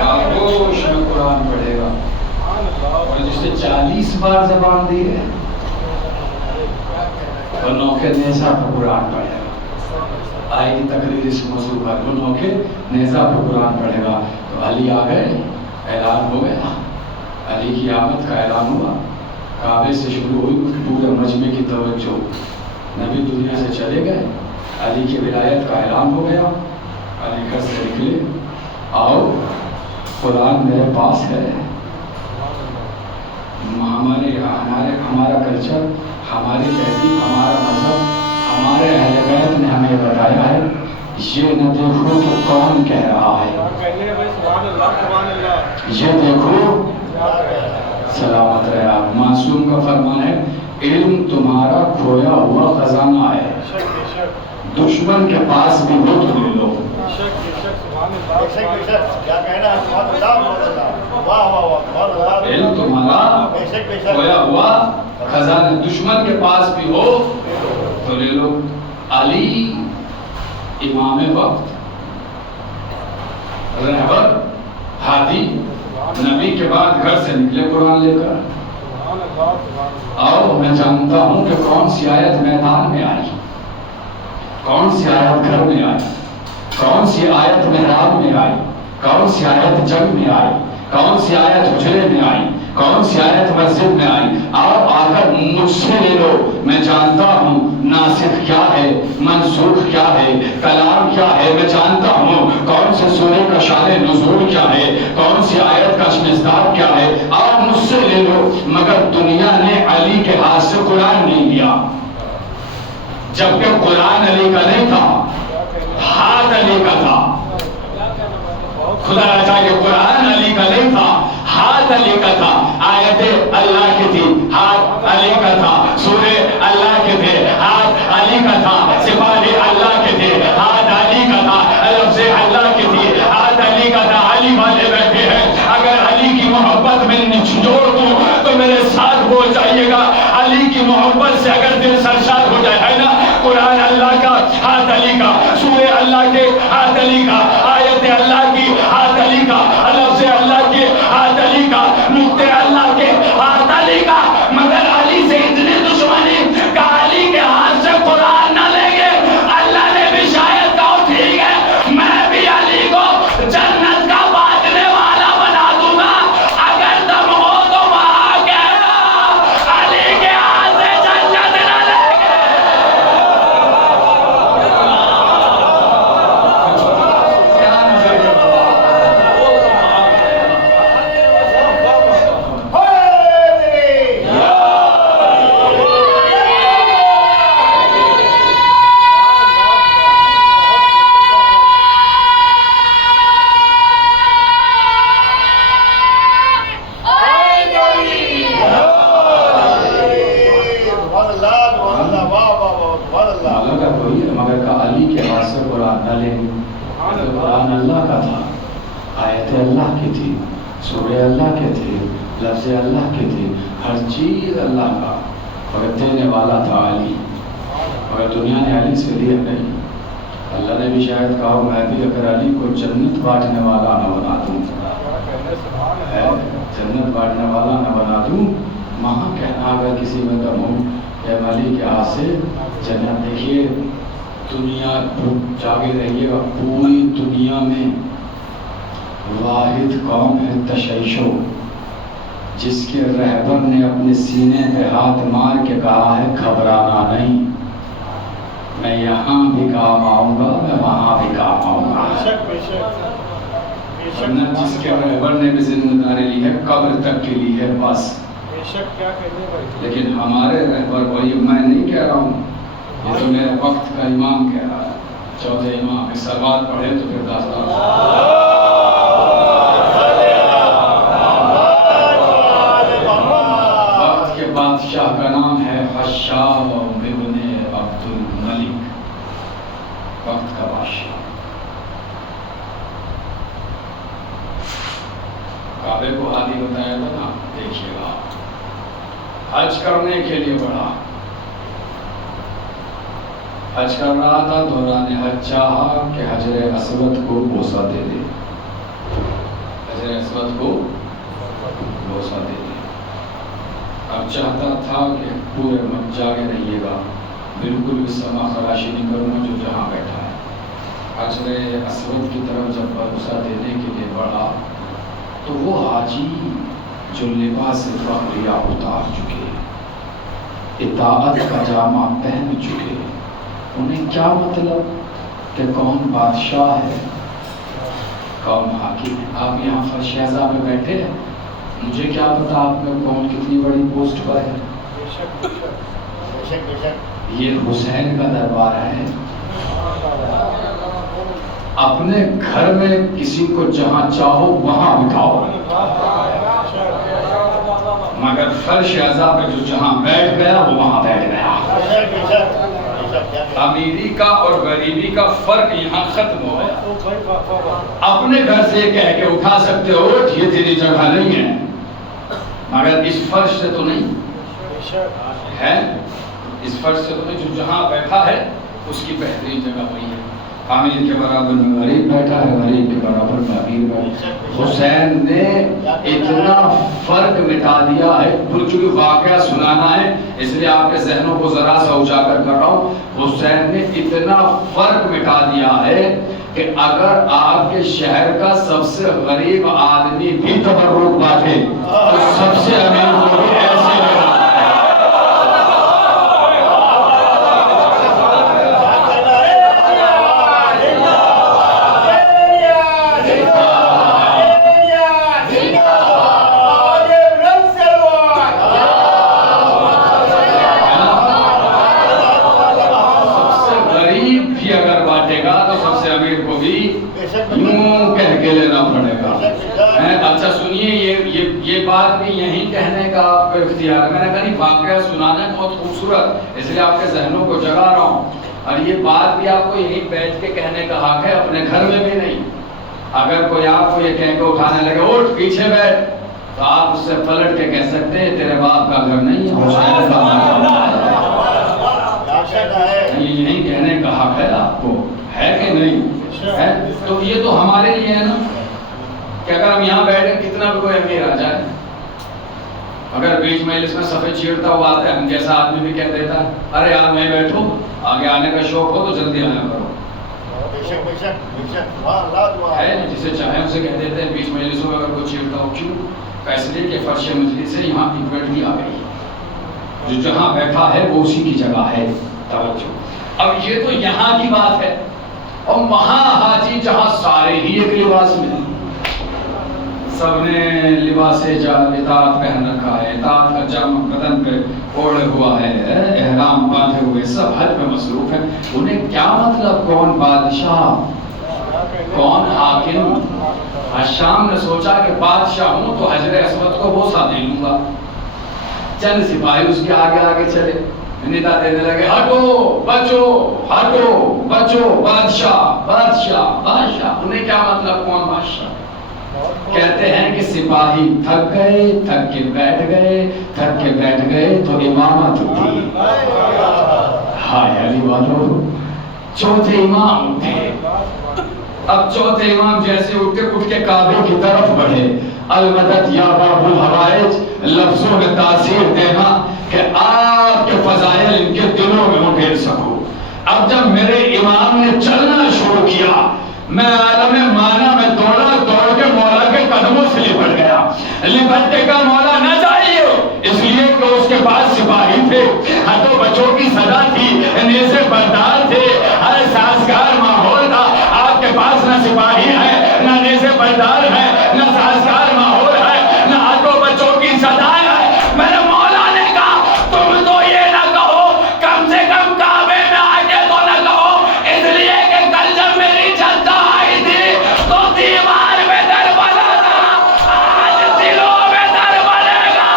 آغوش میں قرآن پڑھے گا، اور جسے 40 بار زبان دی ہے وہ نوکے نیزہ پہ قرآن پڑھے گا۔ آئے گی تقریر اس موضوع پر، وہ نوکے نیزہ پہ قرآن پڑھے گا۔ تو علی آ گئے، اعلان ہو گیا، علی کی آمد کا اعلان ہوا، کعبے سے شروع ہوئی پورے مجمع کی توجہ، نبی دنیا سے چلے گئے، علی کی ولایت کا اعلان ہو گیا، علی گھر سے نکلے، آؤ قرآن میرے پاس ہے، ہمارا کلچر، ہماری تہذیب، ہمارا مذہب، ہمارے اہل بیت نے ہمیں بتایا ہے، یہ نہ دیکھو کہ کون کہہ رہا ہے، یہ دیکھو، سلامت رہے آپ۔ معصوم کا فرمان ہے علم تمہارا کھویا ہوا خزانہ ہے، دشمن کے پاس بھی ہو تو لے لو۔ علم تمہارا کھویا ہوا خزانہ، دشمن کے پاس بھی ہو تو لے لو۔ علی امام وقت، رہبر، ہادی، نبی کے بعد گھر سے نکلے قرآن لے کر۔ آؤ میں جانتا ہوں کہ کون سی آیت میدان میں آئی، کون سی آیت گھر میں آئی، کون سی آیت محراب میں آئی، کون سی آیت جنگ میں آئی، کون سی آیت حجرے میں آئی، کون سی آیت مسجد میں آئی۔ آؤ آ کر مجھ سے لے لو، میں جانتا ہوں ناسخ کیا ہے، منسوخ کیا ہے، کلام کیا ہے، میں جانتا ہوں کون سے سورے کا شان نزول کیا ہے، کون سی آیت کا مصداق کیا ہے۔ آؤ مگر دنیا نے علی کے ہاتھ سے قرآن نہیں دیا، جبکہ قرآن علی کا نہیں تھا، ہاتھ علی کا تھا۔ خدا رضا کہ قرآن علی کا نہیں تھا، ہاتھ علی کا تھا، آیتیں اللہ کی تھی، ہاتھ علی کا تھا، سورے اللہ کے تھے، ہاتھ علی کا تھا، سپاہی اللہ کے تھے، ہاتھ علی کا تھا، لفظ اللہ کی تھی، ہاتھ علی کا تھا۔ علی والے بیٹھے ہیں، اگر علی کی محبت میں نچوڑ دوں تو میرے ساتھ بول جائیے گا، علی کی محبت سے اگر دل سرشار ہو جائے، ہے نا؟ قرآن اللہ کا، ہاتھ علی کا، سورے اللہ کے، ہاتھ علی کا، آیت اللہ کی، ہاتھ علی کا، لفظ اللہ کے، ہاتھ علی کا، نقطے اللہ کے، ہاتھ علی کا۔ مگر علی سے اتنی دشمنی کہ علی کے ہاتھ سے قرآن نہ لیں گے۔ اللہ نے بھی شاید کہا ٹھیک ہے، میں بھی علی کو جنت کا بانٹنے والا بنا دوں گا، اگر دم ہو تو وہاں کہنا علی کے ہاتھ سے جنت نہ لیں گے۔ مگر کہ علی کے ہاتھ سے قرآن نہ لیں گے۔ قرآن اللہ کا تھا، آیت اللہ کی تھی، سورے اللہ کے تھے، لفظ اللہ کے تھے، ہر چیز اللہ کا، مگر دینے والا تھا علی، مگر دنیا نے علی سے لیا نہیں۔ اللہ نے بھی شاید کہا میں بھی اگر علی کو جنت بانٹنے والا نہ بنا دوں، جنت بانٹنے والا نہ بنا دوں، وہاں کہنا اگر کسی میں دم ہو یا علی کے ہاتھ سے جنت۔ دیکھیے دنیا جاگے رہیے گا، پوری دنیا میں واحد قوم ہے تشیشو، جس کے رہبر نے اپنے سینے پہ ہاتھ مار کے کہا ہے گھبرانا نہیں، میں یہاں بھی کام آؤں گا، میں وہاں بھی کام آؤں گا۔ جس کے رہبر نے بھی ذمہ داری لی ہے، قبر تک کے لی ہے بس۔ لیکن ہمارے رہبر کو یہ میں نہیں کہہ رہا ہوں، یہ تو میرے وقت کا امام کہہ رہا ہے، چوتھے امام۔ اس سلوات پڑھے تو پھر داستان۔ وقت کے بادشاہ کا نام ہے حشام ابن عبد الملک، وقت کا بادشاہ۔ کعبے کو ہادی بتایا تھا نا، دیکھیے گا حج کرنے کے لیے بڑھا، حج کر رہا تھا، دوران حج چاہا کہ حجر اسود کو بوسہ دے دے، حجر اسود کو بوسہ دے دے۔ اب چاہتا تھا کہ پورے مت جاگے رہیے گا، بالکل بھی سما خراشی نہیں کروں جو جہاں بیٹھا ہے۔ حجر اسود کی طرف جب بوسہ دینے کے لیے بڑھا تو وہ حاجی جو لباس فخریہ اتار چکے، اطاعت کا جامہ پہن چکے، انہیں کیا مطلب کہ کون بادشاہ ہے، کون حاکم ہے۔ آپ یہاں فرش اعزا میں بیٹھے ہیں، مجھے کیا پتا آپ میں کون کتنی بڑی پوسٹ پر ہے۔ یہ حسین کا دربار ہے۔ اپنے گھر میں کسی کو جہاں چاہو وہاں بٹھاؤ، مگر فرش اعزا پہ جو جہاں بیٹھ گیا وہ وہاں بیٹھ گیا۔ امیری کا اور غریبی کا فرق یہاں ختم ہو گیا۔ اپنے گھر سے کہہ کے اٹھا سکتے ہو یہ تیری جگہ نہیں ہے، مگر اس فرش سے تو نہیں ہے، اس فرش سے تو نہیں، جو جہاں بیٹھا ہے اس کی بہترین جگہ وہی ہے۔ امیر کے برابر میں غریب بیٹھا ہے، غریب کے برابر میں امیر بیٹھا ہے۔ حسین نے اتنا فرق مٹا دیا ہے، چونکہ واقعہ سنانا ہے اس لیے آپ کے ذہنوں کو ذرا سا اجاگر کر رہا ہوں۔ حسین نے اتنا فرق مٹا دیا ہے کہ اگر آپ کے شہر کا سب سے غریب آدمی بھی تبرک بانٹے تو سب سے امیر کو بھی ایسے لگا۔ بات بھی یہیں کہنے کا آپ کو اختیار ہے. میں نے کہا نہیں واقعہ سنانا ہے بہت خوبصورت، اس لیے آپ کے ذہنوں کو جگا رہا ہوں، اور یہ بات بھی آپ کو یہیں بیٹھ کے کہنے کا حق ہے، اپنے گھر میں بھی نہیں. اگر کوئی آپ کو یہ کہہ کے اٹھانے لگے اٹھ پیچھے بیٹھ، تو آپ اس سے پلٹ کے کہہ سکتے ہیں تیرے باپ کا گھر نہیں ہے، یہی کہنے کا حق ہے آپ کو، ہے کہ نہیں ہے؟ تو یہ تو ہمارے لیے ہے نا کہ اگر ہم یہاں بیٹھے کتنا بھی کوئی امیر آ جائے، اگر بیچ مجلس میں سفید چیرتا ہوا آتا ہے، ہم جیسا آدمی بھی کہہ دیتا ہے ارے یار میں بیٹھوں، آگے آنے کا شوق ہو تو جلدی آنا کرو. ہے جسے چاہے اسے کہہ دیتے ہیں بیچ مجلسوں میں اگر کوئی چیرتا ہو. کیوں؟ اس لیے کہ فرش مجلس سے یہاں ایکویلٹی آ گئی ہے، جو جہاں بیٹھا ہے وہ اسی کی جگہ ہے. توجہ. اب یہ تو یہاں کی بات ہے، اور وہاں حاجی جہاں سارے ہی ایک لباس میں، سب نے لباس اطاعت پہن رکھا ہے، اطاعت کا جامہ بدن پہ اوڑھے ہوا ہے، احرام باندھے ہوئے، سب حج میں مصروف ہیں. انہیں کیا مطلب کون بادشاہ کون حاکم؟ شام نے سوچا کہ بادشاہ ہوں تو حجر اسود کو بوسہ دے لوں گا. چند سپاہی اس کے آگے آگے چلے، ندا دینے لگے ہٹو بچو ہٹو بچو، بادشاہ بادشاہ بادشاہ. انہیں کیا مطلب کون بادشاہ؟ کہتے ہیں کہ سپاہی تھک گئے، تھک کے بیٹھ گئے، تھک کے بیٹھ گئے تو امامت تھی. ہائے علی والو، چوتھے امام تھے. اب چوتھے امام جیسے اٹھ کے کعبے کی طرف بڑھے، المدد یا باب الحوائج، لفظوں میں تاثیر دینا کہ آپ کے فضائل ان کے دلوں میں اٹھیر سکو. اب جب میرے امام نے چلنا شروع کیا، میں عالم مانا میں دوڑا، دوڑ کے مولا کے قدموں سے لپٹ گیا. لپٹ کے کہا مولا نہ جائیے، اس لیے کہ اس کے پاس سپاہی تھے، ہاتھوں بچوں کی سزا تھی، نیزے بردار تھے، ہر سازگار ماحول تھا. آپ کے پاس نہ سپاہی ہے، نہ نیزے بردار ہے، نہ سازگار ماحول ہے، نہ ہاتھوں بچوں کی سزا ہے. میرے مولا نے کہا تم تو یہ نہ کہو، کم سے کم کعبے میں آگے تو نہ کہو، اس لیے کہ کل جب میری جدہ آئی تھی تو دیوار میں در بنا تھا، آج دلوں میں در بنے گا.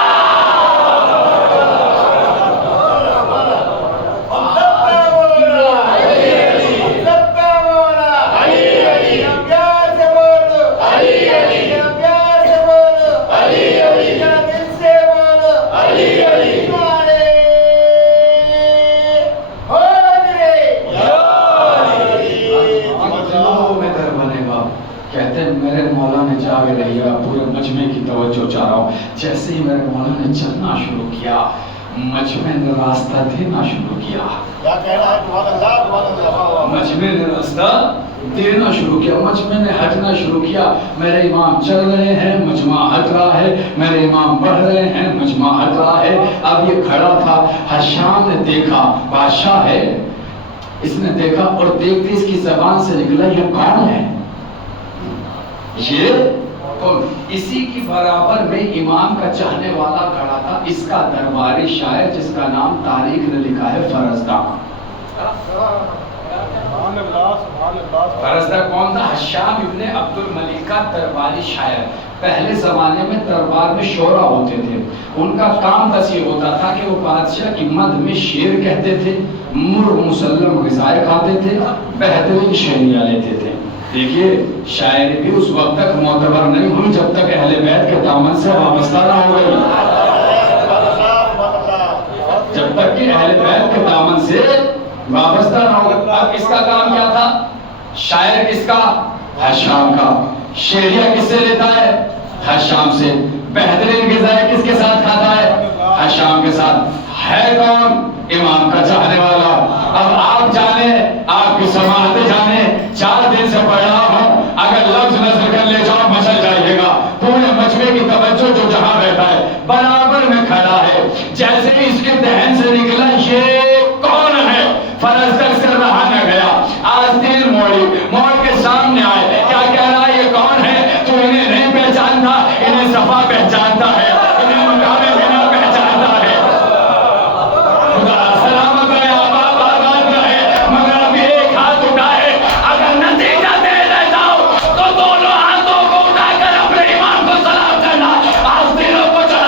کہتے ہیں میرے مولا نے جاگے رہی ہے، پورے مجمع کی توجہ چاہ رہا ہوں. جیسے ہی میرے مولا نے چلنا شروع کیا، مجمع نے راستہ دینا شروع کیا. مجمع نے راستہ دینا شروع کیا، مجمع نے ہٹنا شروع کیا. میرے امام چل رہے ہیں، مجمع ہٹ رہا ہے، میرے امام بڑھ رہے ہیں، مجمع ہٹ رہا ہے. اب یہ کھڑا تھا، حشام نے دیکھا بادشاہ ہے، اس نے دیکھا اور دیکھتے اس کی زبان سے نکلا یہ کون ہے؟ یہ تو اسی کی برابر میں امام کا چاہنے والا کھڑا تھا، اس کا درباری شاعر جس کا نام تاریخ نے لکھا ہے فرزدق. فرزدق کون تھا؟ حشام ابن عبد الملک کا درباری شاعر. پہلے زمانے میں دربار میں شورا ہوتے تھے، ان کا کام بس یہ ہوتا تھا کہ وہ بادشاہ کی مد میں شعر کہتے تھے، مرغ مسلم غذائیں کھاتے تھے، بہترین شعریاں لیتے تھے. دیکھیے شاعری بھی اس وقت تک معتبر نہیں ہوئی جب تک اہل بیت کے دامن سے وابستہ نہ ہو گئی. جب تک کہ اہل بیت کے دامن سے وابستہ نہ ہو گئی. اب اس کا کام کیا تھا؟ شاعر کس کا؟ حشام کا. شعریہ کس سے لیتا ہے؟ حشام سے. بہترین غذائیں کس کے ساتھ کھاتا ہے؟ حشام کے ساتھ. ہے کون؟ امام کا چاہنے والا. اب آپ جانے، آپ کی سماعت جانے، 4 دن سے پڑھ رہا ہوں، اگر لفظ نظر کر لے جاؤ مچل جائیے گا. پورے مجمع کی توجہ جو جہاں بیٹھا ہے برابر میں کھڑا ہے. جیسے ہی اس کے دہن سے نکلا یہ کون ہے، فرزدق سے رہا نہ گیا. آستین موڑ کے سامنے آئے. کیا کہہ رہا ہے؟ یہ کون ہے؟ تو انہیں نہیں پہچانتا، انہیں صفا پہچانتا ہے، انہیں مقام بنا پہچانتا ہے. خدا سلامت رہے، آباد آباد رہے. مگر ابھی ایک ہاتھ اٹھائے، اگر نتیجہ دے جاؤ تو دونوں ہاتھوں کو اٹھا کر اپنے امام کو سلام کرنا. آستینوں کو چڑھا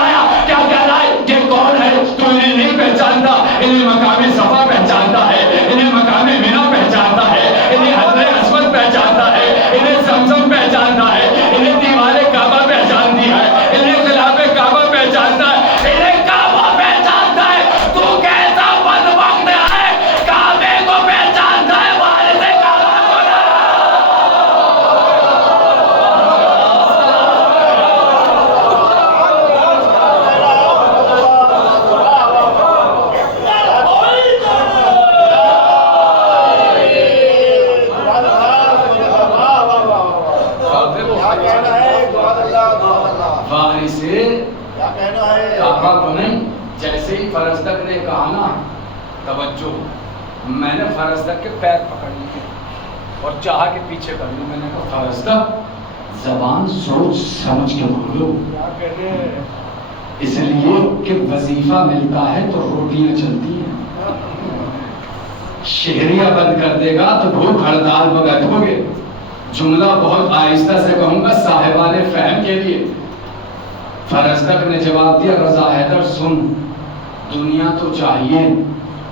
کعبہ کو نہیں. جیسے ہی فرزدق نے کہا نا توجہ, میں نے فرزدق کے پیر پکڑ لیے اور چاہا کہ پیچھے کر لوں. میں نے کہا فرزدق زبان سوچ سمجھ کے بولو, اس لیے کہ وظیفہ ملتا ہے تو روٹیاں چلتی ہیں. شہریہ بند کر دے گا تو بھوک ہڑتال پر بیٹھو گے. جملہ بہت آہستہ سے کہوں گا صاحبان فہم کے لیے. فرزدق نے جواب دیا رضا حیدر سن, دنیا تو چاہیے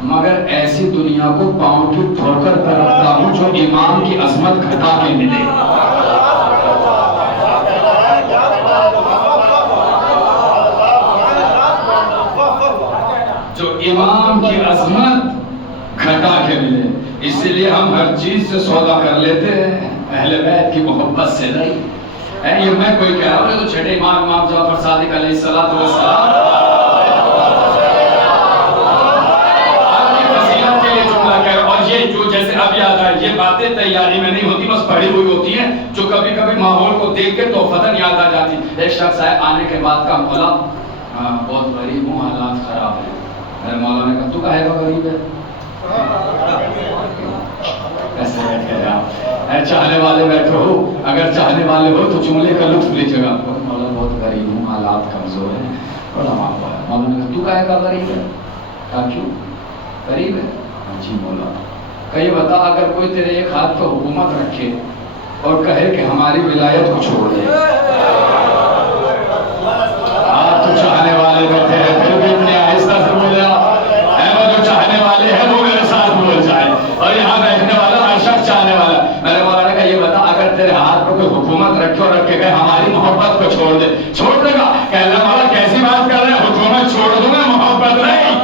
مگر ایسی دنیا کو پاؤں کی ٹھوکر پر رکھتا ہوں جو امام کی عظمت گھٹا کے ملے. جو امام کی عظمت گھٹا کے ملے. اس لیے ہم ہر چیز سے سودا کر لیتے ہیں, اہل بیت کی محبت سے نہیں. یہ میں کوئی کہہ رہا ہوں تو چھٹے امام جعفر صادق علیہ السلام آپ کی فضیلت کے لیے جملہ کہہ رہا ہوں. اور یہ جو جیسے اب یاد آئے, یہ باتیں تیاری میں نہیں ہوتی, بس پڑھی ہوئی ہوتی ہیں جو کبھی کبھی ماحول کو دیکھ کے توفتاً یاد آ جاتی. ایک شخص ہے آنے کے بعد کا مولا بہت غریب ہوں, حالات خراب ہیں. میرے مولا نے کہا تو کہے گا غریب ہے, ایسے بیٹھے آپ چاہنے والے بیٹھے ہو, اگر چاہنے والے ہو تو جملے کا لطف لیجیے گا. مولا بہت غریب ہوں, حالات کمزور ہیں, بڑا معاملہ ہے. مولا نے کہا تو کہے گا غریب ہے. کہا کیوں غریب ہے؟ جی مولا. کہیں بتا اگر کوئی تیرے ایک ہاتھ پہ حکومت رکھے اور کہے کہ ہماری ولایت کو چھوڑ دے, آپ تو چاہنے والے بیٹھے ہیں پھر بھی اتنے آہستہ سے بولے جو چاہنے والے ہیں وہ میرے ساتھ بول جائے, اور یہاں بیٹھنے والا ہر شخص چاہنے والا. میرے مولانا کا یہ بتا اگر تیرے ہاتھ پہ کوئی حکومت رکھے اور رکھے کہ ہماری محبت کو چھوڑ دے, چھوڑ دے گا؟ کہ اللہ مولا کیسی بات کر رہے ہیں, حکومت چھوڑ دوں گا محبت نہیں,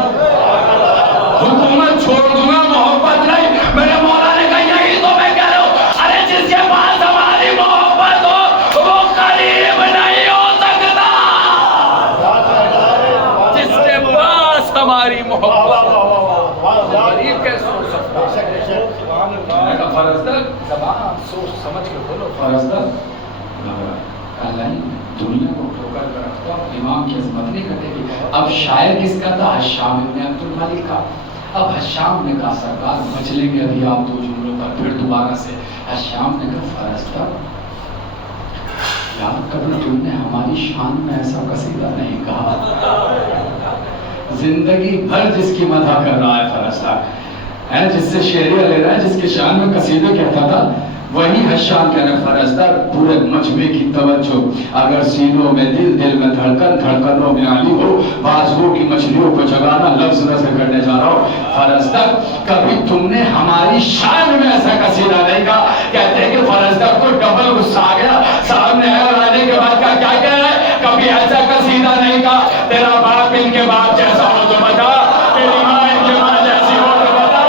حکومت چھوڑ دوں گا محبت نہیں. میرے مولا نے کہا یہی تو میں کہہ رہا ہوں, ارے جس کے پاس ہماری محبت ہو وہ قریب نہیں ہو سکتا. جس کے پاس ہماری محبت غریب کیسے ہو سکتا ہے؟ میں کہا فرزدق زبان سوچ سمجھ کے بولو. فرزدق اللہ دنیا کو ٹھوکر کر رکھتا ہوں, امام کی عظمت نہیں کٹے گی. اب شاعر کس کا تھا؟ حشام ابن عبد الملک کا. اب حشام نے کہا سرکار بچ لیں گے ابھی آپ دو جملوں پر, پھر دوبارہ سے حشام نے کہا فرزدق یار کبھی تم نے ہماری شان میں ایسا قصیدہ نہیں کہا. زندگی بھر جس کی مدح کر رہا ہے فرزدق, جس سے شعریہ لے رہا ہے, جس کے شان میں قصیدے کہتا تھا, وہی حشام کہہ رہا فرزدق پورے مجمع کی توجہ, اگر سینوں میں دل, دل میں دھڑکن, دھڑکنوں میں علی ہو, بازوؤں کی مچھلیوں کو جگانا لفظ نظر کرنے جا رہا ہوں. فرزدق کبھی تم نے ہماری شان میں ایسا قصیدہ نہیں کہا. کہتے ہیں کہ فرزدق کو ڈبل غصہ آ گیا, سامنے آیا اور آنے کے بعد کہا کیا کہہ رہا ہے, کبھی ایسا قصیدہ نہیں کہا. تیرا باپ ان کے باپ جیسا ہو تو بتا, تیری ماں ان کے ماں جیسی ہو تو بتا.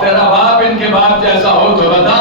تیرا باپ ان کے باپ جیسا ہو تو بتا,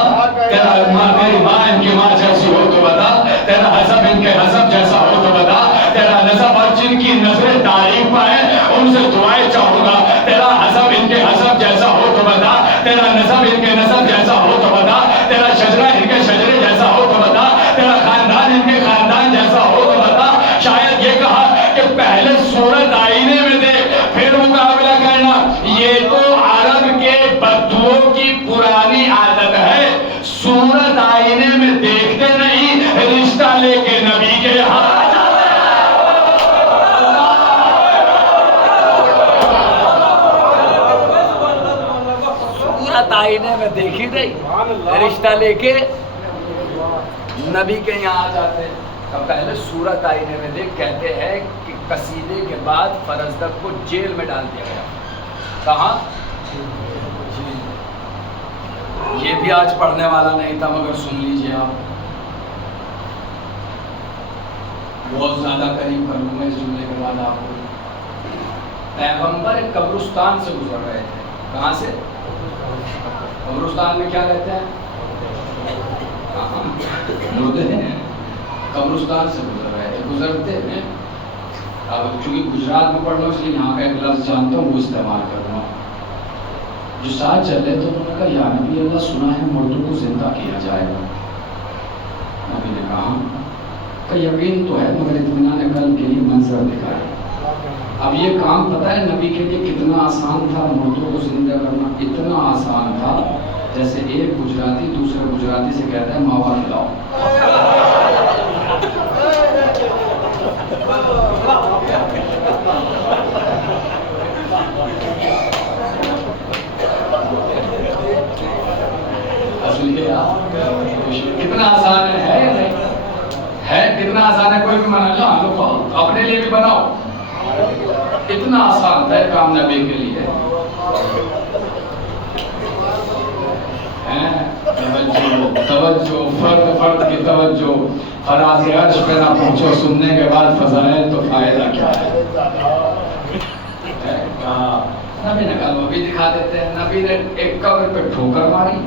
تیرا ماں تیری ماں ان کی ماں جیسی ہو تو بتا, تیرا حسب ان کے حسب جیسا ہو تو بتا, تیرا نسب اور جن کی نظریں تعریف پر ہیں ان سے دعائیں چاہوں گا. تیرا حسب ان کے حسب جیسا ہو تو بتا, تیرا نسب ان کے نسب جیسا ہو تو بتا, تیرا شجرہ ان کے شجرے جیسا ہو تو بتا, تیرا خاندان ان کے خاندان جیسا ہو تو بتا. شاید یہ کہا کہ پہلے صورت آئینے میں دیکھ پھر مقابلہ کرنا. یہ تو عرب کے بدوؤں کی پرانی عادت ہے, صورت آئینے میں دیکھتے نہیں, رشتہ لے کے نبی کے ہاتھ. صورت آئینے میں دیکھی نہیں, رشتہ لے کے نبی کے یہاں آ جاتے. پہلے صورت آئینے میں دیکھ. کہتے ہیں کہ قصیدے کے بعد فرزدق کو جیل میں ڈال دیا گیا. کہاں؟ یہ بھی آج پڑھنے والا نہیں تھا مگر سن لیجئے آپ, بہت زیادہ قریب کر لوں گا اس جملے کے بعد آپ کو. پیغمبر ایک قبرستان سے گزر رہے تھے. کہاں سے؟ قبرستان میں کیا رہتے ہیں؟ مردے ہیں. قبرستان سے گزر رہے تھے. گزرتے ہیں, اب چونکہ گجرات میں پڑھ لو اس لیے یہاں کا ایک لفظ جانتا ہوں وہ استعمال کر رہا ہوں. جو ساتھ چل رہے تو انہوں نے کہا یا نبی اللہ سنا ہے مردوں کو زندہ کیا جائے گا. نبی نے کہا کہ یقین تو ہے مگر اطمینان قلب کے لیے منظر دکھائے. اب یہ کام پتہ ہے نبی کے لیے کتنا آسان تھا مردوں کو زندہ کرنا. اتنا آسان تھا جیسے ایک گجراتی دوسرے گجراتی سے کہتا ہے ماوا کھلاؤ. کتنا آسان ہے کتنا آسان ہے. کوئی بھی بنا لو ہم لوگ اپنے لیے بھی بناؤ. اتنا آسان تھا کام نبی کے لیے. توجہ فرد کی توجہ. فراز عرش پہ نہ پہنچو سننے کے بعد فضائل تو فائدہ کیا ہے. نبی نے کہا وہ بھی دکھا دیتے ہیں. نبی نے ایک قبر پہ ٹھوکر ماری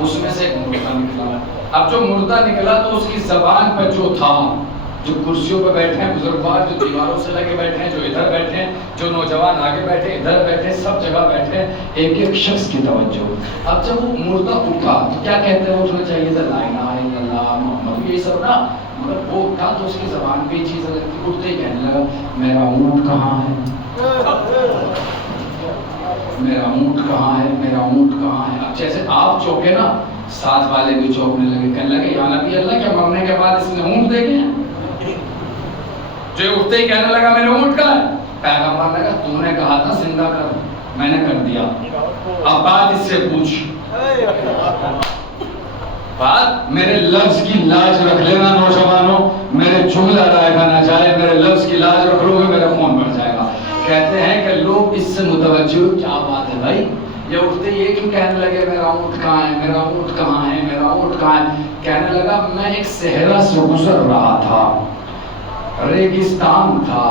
اس میں سے ایک مردہ نکلا. اب جو مردہ نکلا تو اس کی زبان پہ جو تھا, جو کرسیوں پہ بیٹھے ہیں بزرگوار, جو دیواروں سے لگے بیٹھے ہیں, جو ادھر بیٹھے ہیں, جو نوجوان آگے بیٹھے ادھر بیٹھے, سب جگہ بیٹھے ہیں, ایک ایک شخص کی توجہ. اب جب وہ مردہ اٹھا تو کیا کہتے ہیں اٹھنا چاہیے تھا لا الہ الا اللہ محمد یہ سب نا, مگر وہ اٹھا تو اس کی زبان پہ یہ چیز لگتی. اٹھتے ہی کہنے لگا میرا اونٹ کہاں ہے, میرا اونٹ کہاں ہے, میرا اونٹ کہاں ہے. اب جیسے آپ چوکے نا ساتھ والے بھی چوکنے لگے, کہنے لگے یا نبی اللہ کیا مرنے کے بعد اس نے اونٹ دیکھے ہیں. جو اٹھتے ہی کہنے لگا میرے اونٹ کا ہے. پیغمبر نے کہا تو نے کہا تھا زندہ کر, میں نے کر دیا. اب بات اس سے پوچھ, بات میرے لفظ کی لاج رکھ لینا نوجوانوں. میرے جملہ رائگا نہ جائے, میرے لفظ کی لاج رکھ لو گے میرا خون بڑھ جائے گا. کہتے ہیں کہ لوگ اس سے متوجہ کیا بات ہے بھائی, یہ اٹھتے یہ کیوں کہنے لگے میرا اونٹ کہاں ہے, میرا اونٹ کہاں ہے, میرا اونٹ کہاں ہے. کہنے لگا میں ایک صحرا سے گزر رہا تھا, ریگستان تھا,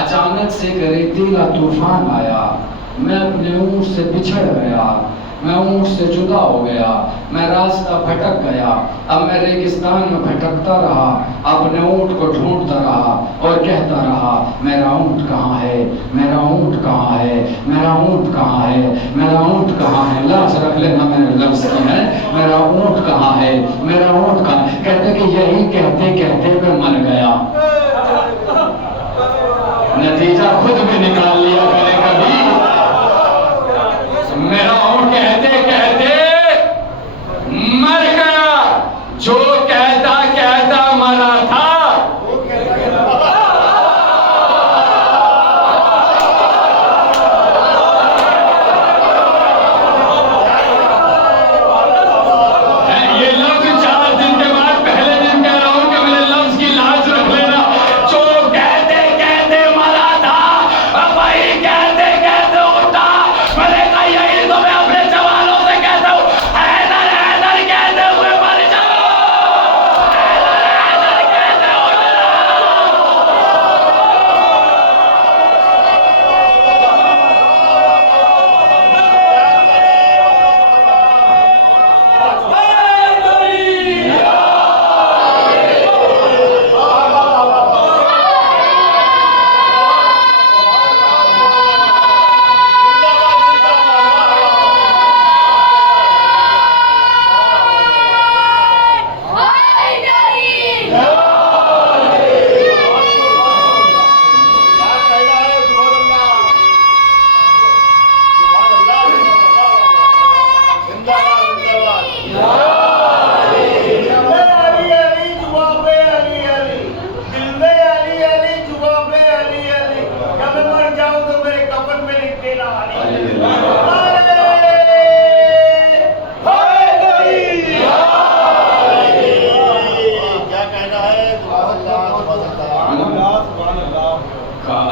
اچانک سے ایک ریتیلا طوفان آیا, میں اپنے اونٹ سے بچھڑ گیا, میں اونٹ سے جدا ہو گیا, میں راستہ بھٹک گیا. اب میں ریگستان میں بھٹکتا رہا, اپنے اونٹ کو ڈھونڈتا رہا اور کہتا رہا میرا اونٹ کہاں ہے, میرا اونٹ کہاں ہے, میرا اونٹ کہاں ہے, میرا اونٹ کہاں ہے. لاش رکھ لینا میرے لفظ کی ہے, میرا اونٹ کہاں ہے, میرا اونٹ کہاں ہے. کہتے کہ یہی کہتے کہتے میں مر گیا. نتیجہ خود بھی نکال لیا کرے کبھی. میرا اونٹ کہتے کہتے مر گیا, جو کہتا کہتا مرا تھا.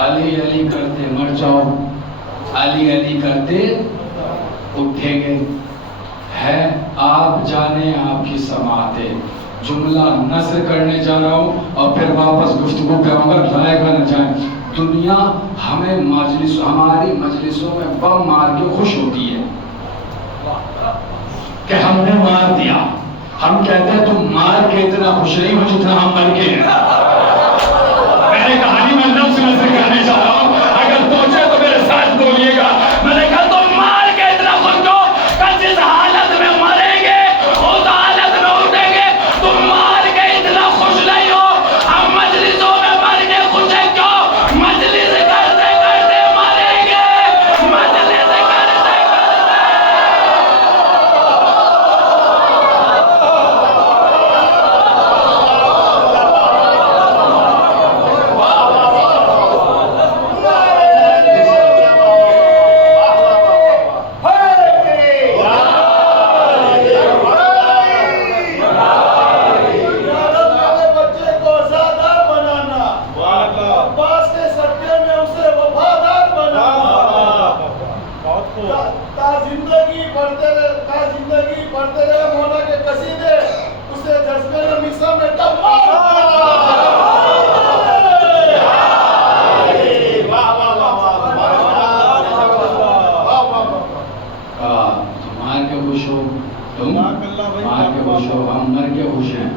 علی علی کرتے مر جاؤ, علی علی کرتے اٹھیں گے. ہے آپ جانے آپ کی سماعتیں. جملہ نثر کرنے جا رہا ہوں اور پھر واپس گفتگو پہ آؤں گا, ضائع نہ جائیں. دنیا ہمیں ہماری مجلسوں میں بم مار کے خوش ہوتی ہے کہ ہم نے مار دیا. ہم کہتے ہیں تم مار کے اتنا خوش نہیں ہو جتنا ہم مر کے ہیں. میں نے کہانی میں لفظ نثر کرنے جا رہا ہوں, اگر پہنچے تو میرے ساتھ بولیے گا. میں نے کہا تم مار کے اتنا خوش ہم مر کے خوش ہیں،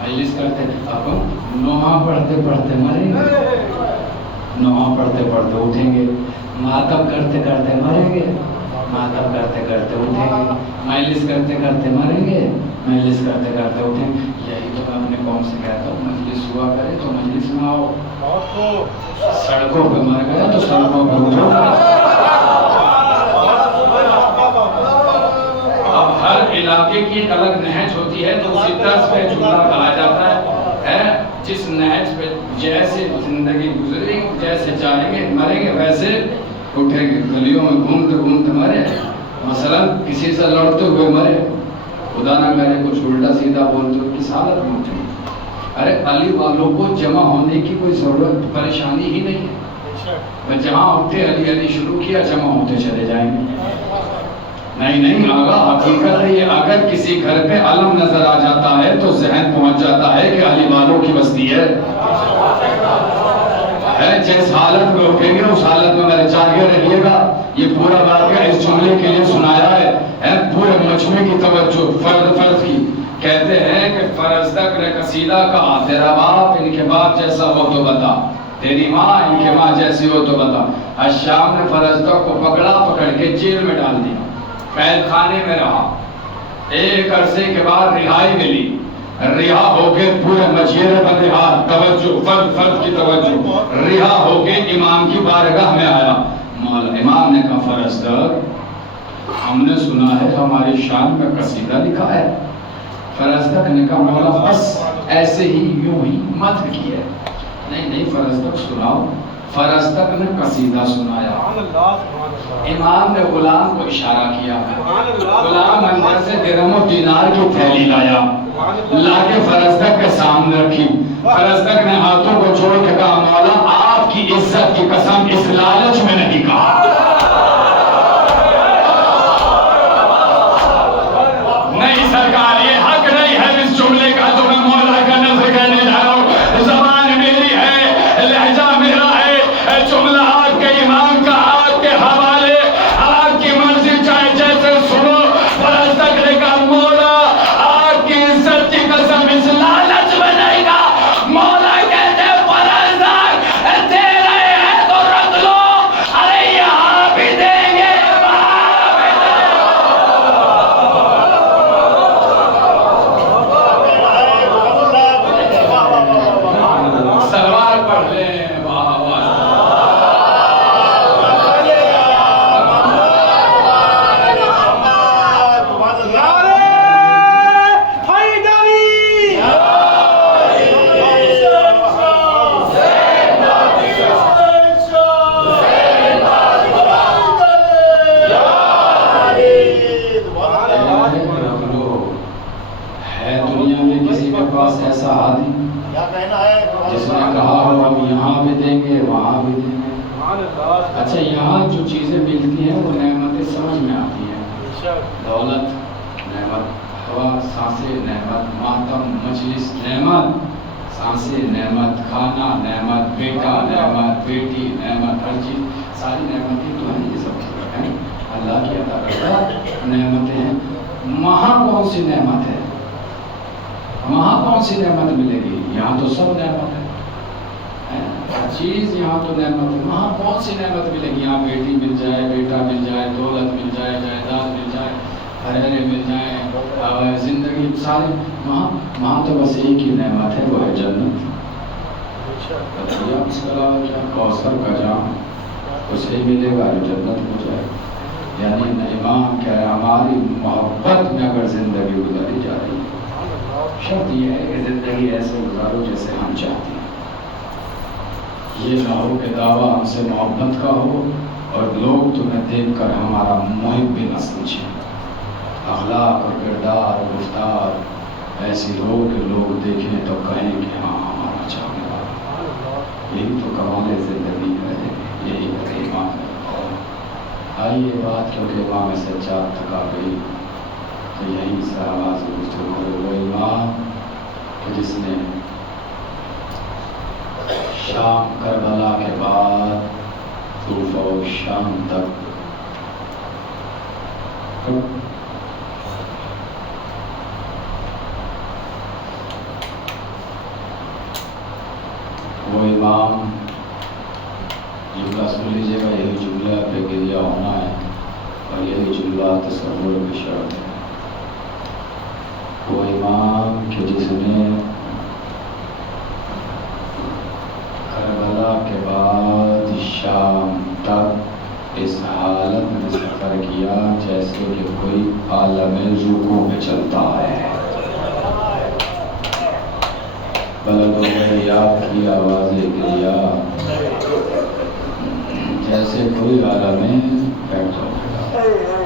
مجلس کرتے، اب ہم نوحہ پڑھتے پڑھتے مریں گے، نوحہ پڑھتے پڑھتے اٹھیں گے، ماتم کرتے کرتے مریں گے، ماتم کرتے کرتے اٹھیں گے، مجلس کرتے کرتے مریں گے، مجلس کرتے کرتے اٹھیں گے۔ یہی تو میں اپنے قوم سے کہتا ہوں، مجلس ہوا کرے تو مجلس میں آؤ، سڑکوں پہ مر گیا تو سڑکوں پہ اٹھو۔ اب ہر علاقے کی ایک الگ نہج ہوتی ہے، تو اسی طرز پہ جملہ کہا جاتا ہے، جس نہج پہ جیسے زندگی گزرے گی، جیسے چاہیں گے مریں گے ویسے اٹھیں گے۔ گلیوں میں گھومتے گھومتے مرے، مثلا کسی سے لڑتے ہوئے مرے، خدا نہ کرے کچھ الٹا سیدھا بولتے ہوئے، کس حالت میں اٹھیں گے؟ ارے علی والوں کو جمع ہونے کی کوئی ضرورت پریشانی ہی نہیں ہے، جہاں اٹھے علی علی شروع کیا جمع ہوتے چلے جائیں گے۔ نہیں آگا حقیقت ہے یہ، اگر کسی گھر پہ علم نظر آ جاتا ہے تو ذہن پہنچ جاتا ہے کہ علی والوں کی بستی ہے۔ جس حالت میں اٹھیں گے اس حالت میں میرے چاہیے رہیے گا۔ یہ پورا واقعہ اس جملے کے لیے سنایا ہے پورے مجمع کی توجہ فرض کی۔ کہتے ہیں کہ فرزدق نے قصیدہ کہا، تیرا باپ ان کے باپ جیسا ہو تو بتا، تیری ماں ان کے ماں جیسی ہو تو بتا۔ الشام نے فرزدق کو پکڑ کے جیل میں ڈال دیا، قید خانے میں رہا، ایک عرصے کے بعد رہائی ملی، رہا ہو کے پورے مجیرے پر رہا، توجہ فرد کی توجہ، رہا ہو کے امام کی بارگاہ میں آیا۔ مولا امام نے کہا فرزدق ہم نے سنا ہے ہماری شان میں قصیدہ لکھا ہے۔ فرزدق نے کہا مولا بس ایسے ہی یوں ہی مت کیے۔ نہیں فرزدق سناؤ۔ فرزدق نے قصیدہ سنایا، امام نے غلام کو اشارہ کیا، غلام اندر سے درہم و دینار کی تھیلی لایا، لا کے فرزدق کے سامنے رکھی۔ فرزدق نے ہاتھوں کو جوڑ کے کہا مولا آپ کی عزت کی قسم اس لالچ میں نہیں کہا۔ نہیں سرکار یہ حق نہیں ہے اس جملے کا جو میں مولا کا نظر کہنے جا رہا ہوں، زبان میری ہے، لہجہ میرا ہے، جملہ آپ کے امام کا آپ کے حوالے، آپ کی مرضی چاہے جیسے سنو۔ فرزدق نے کہا مولا آپ کی عزت کی قسم اس لالچ میں نہیں کہا۔ مولا کہتے فرزدق تیرے ہے تو رکھ لو، ارے یہاں بھی دیں گے وہاں بھی دیں گے۔ سلوار پڑھ لیں۔ ایسا ہادی جس نے کہا ہو ہم یہاں بھی دیں گے وہاں بھی دیں گے۔ اچھا یہاں جو چیزیں ملتی ہیں وہ نعمتیں سمجھ میں آتی ہیں، دولت نعمت، ہوا سانسیں نعمت، ماتم مجلس نعمت، سانسیں نعمت، کھانا نعمت، بیٹا نعمت، بیٹی نعمت، ہر چیز ساری نعمتیں تو ہیں، یہ سب ہیں اللہ کی عطا کردہ نعمتیں ہیں۔ وہاں کون سی نعمت ہے، وہاں کون سی نعمت ملے گی؟ یہاں تو سب نعمت ہے، ہر چیز یہاں تو نعمت ہے، وہاں کون سی نعمت ملے گی؟ یہاں بیٹی مل جائے، بیٹا مل جائے، دولت مل جائے، جائیداد مل جائے، گھریلے مل جائیں، زندگی ساری، وہاں تو بس ایک ہی نعمت ہے، وہ ہے جنت۔ اس کے علاوہ کیا؟ کوثر کا جام اسے ملے گا جو جنت ہو جائے۔ یعنی امام کہہ رہا ہماری محبت میں اگر زندگی گزاری جا رہی ہے، شرط یہ ہے کہ زندگی ایسے گزارو جیسے ہم چاہتے ہیں، یہ نہ ہو کہ دعویٰ ہم سے محبت کا ہو اور لوگ تمہیں دیکھ کر ہمارا محب بھی نہ سمجھیں، اخلاق اور کردار اور رفتار ایسی ہو کہ لوگ دیکھیں تو کہیں کہ ہاں ہمارا چاہنے والا۔ یہی تو کمال زندگی ہے، یہی ہے ایمان۔ آئیے بات کیونکہ امام سجاد تک آ گئی تو یہی سے آواز گفتگو ہے، وہ امام کہ جس نے شام کربلا کے بعد کوفہ و شام تک امام جملہ سن لیجیے گا، یہی جملہ پہ گریا ہونا ہے اور یہی جملہ تصور کی شرط ہے۔ وہ امام کہ جس نے کربلا کے بعد شام تک اس حالت میں سفر کیا جیسے کہ کوئی عالم رکوع میں چلتا ہے۔ بلدوں میں یاد کی آواز گریا جیسے کوئی عالم بیٹھا ہوگا،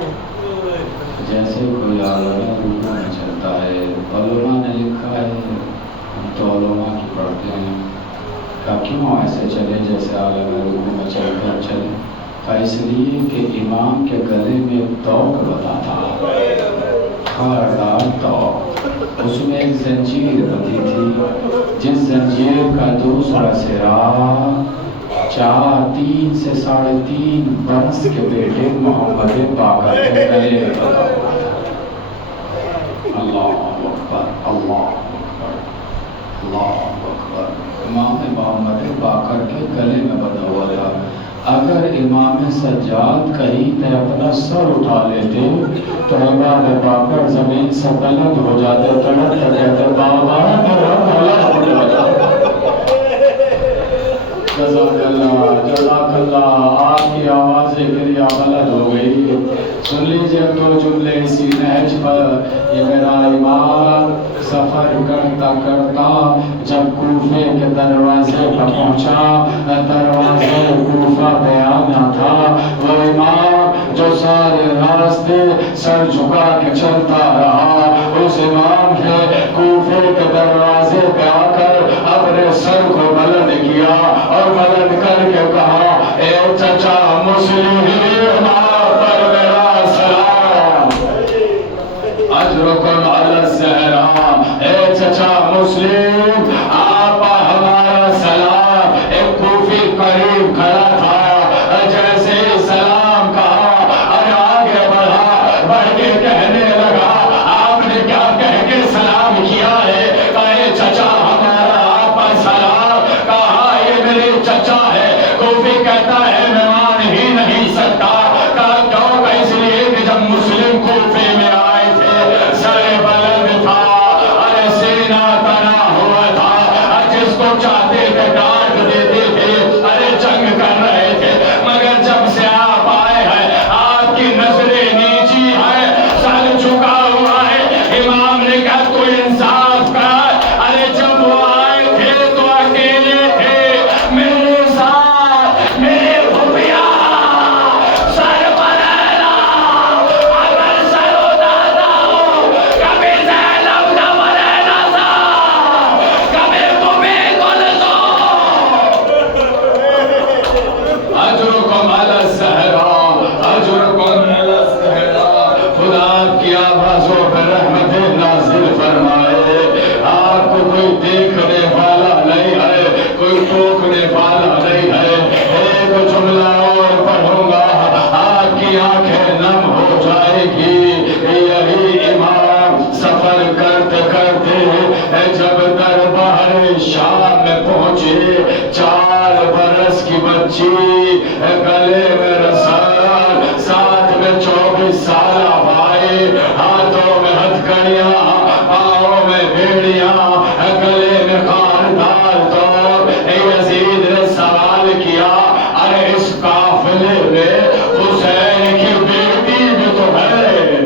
جیسے کوئی عالم رکوع میں چلتا ہے۔ علماء نے لکھا ہے، ہم تو علماء کی پڑھتے ہیں، کہ کیوں ایسے چلے جیسے عالم رکوع میں چل کر چلے؟ اس لیے کہ امام کے گلے میں ایک توق بنا تھا، خاردار توق، اس میں ایک زنجیر بندھی تھی، جس زنجیر کا دوسرا سرا 3 سے 3.5 برس کے بیٹے محمد باقر کے گلے میں بندھا ہوا تھا۔ اللہ اکبر، اللہ اکبر، اللہ اکبر۔ امام محمد باقر کے گلے میں بندھا ہوا تھا۔ اگر امام سجاد کہیں پہ اپنا سر اٹھا لیتے تو امام باقر زمین سے بلند ہو جاتے، تڑپ کر کہتے بابا میرا مولا ہو جاتا۔ جزاک اللہ، جزاک اللہ۔ آپ کی آوازیں گریا بلند ہو گئی۔ سن لیجیے 2 جملے اسی نہج پر۔ یہ میرا امام سفر کرتا کرتا جب کوفے کے دروازے پر پہنچا، دروازے کوفہ پہ آنا تھا، وہ امام جو سارے راستے سر جھکا کے چلتا رہا، اس امام کے کوفے کے دروازے پہ آ کر اپنے سر کو بلند کیا اور بلند کر کے کہا، اے چچا مسلم پر میرا سلام، اجرکم علی الزہرا، اے چچا مسلم آپ ہمارا سلام۔ ایک کوفی قریب کھڑا تھا، جیسے سلام کہا اور آگے بڑھا، بڑھ کے کہنے لگا، آپ نے کیا کہہ کے سلام کیا ہے؟ کہے چچا ہمارا آپ پر سلام۔ کہا یہ میرے چچا ہے۔ کوفی کہتا ہے میں مان ہی نہیں سکتا۔ کہا کیوں؟ اس لیے کہ جب مسلم کوفے میں آئے تھے سر بلند تھا اور سینہ تنا ہوا تھا، جس کو چاہتے تھے ڈانٹ دیتے تھے، ارے جنگ کر رہے تھے، مگر جب سے آپ آئے ہیں آپ کی نظریں نیچی ہیں، سر جھکا ہوا ہے۔ امام نے کہا تو انصاف کر، ارے جب وہ آئے تھے تو اکیلے تھے، میرے ساتھ میرے بھوپیا سر بنانا، اگر سر اٹھاتا ہوں کبھی زینب نہ بنانا تھا، کبھی تمہیں کل دو۔ اجرکم علی الزہرا، اجرکم علی الزہرا۔ خدا آپ کی آوازوں پر رحمت نازل فرمائے۔ آپ کو کوئی دیکھنے والا نہیں ہے، کوئی ٹوکنے والا نہیں ہے۔ ایک جملہ اور پڑھوں گا، آپ کی آنکھیں نم ہو جائے گی۔ یہی امام سفر کرتے کرتے جب دربار شام میں پہنچے، 4 برس کی بچی، گلے میں رسال، ساتھ میں 24 سالہ بھائی، ہاتھوں میں ہتھکڑیاں، پاؤں میں بھیڑیاں، گلے میں خاردار توپ۔ یزید نے سوال کیا، ارے اس قافلے میں حسین کی بیٹی بھی تو ہے؟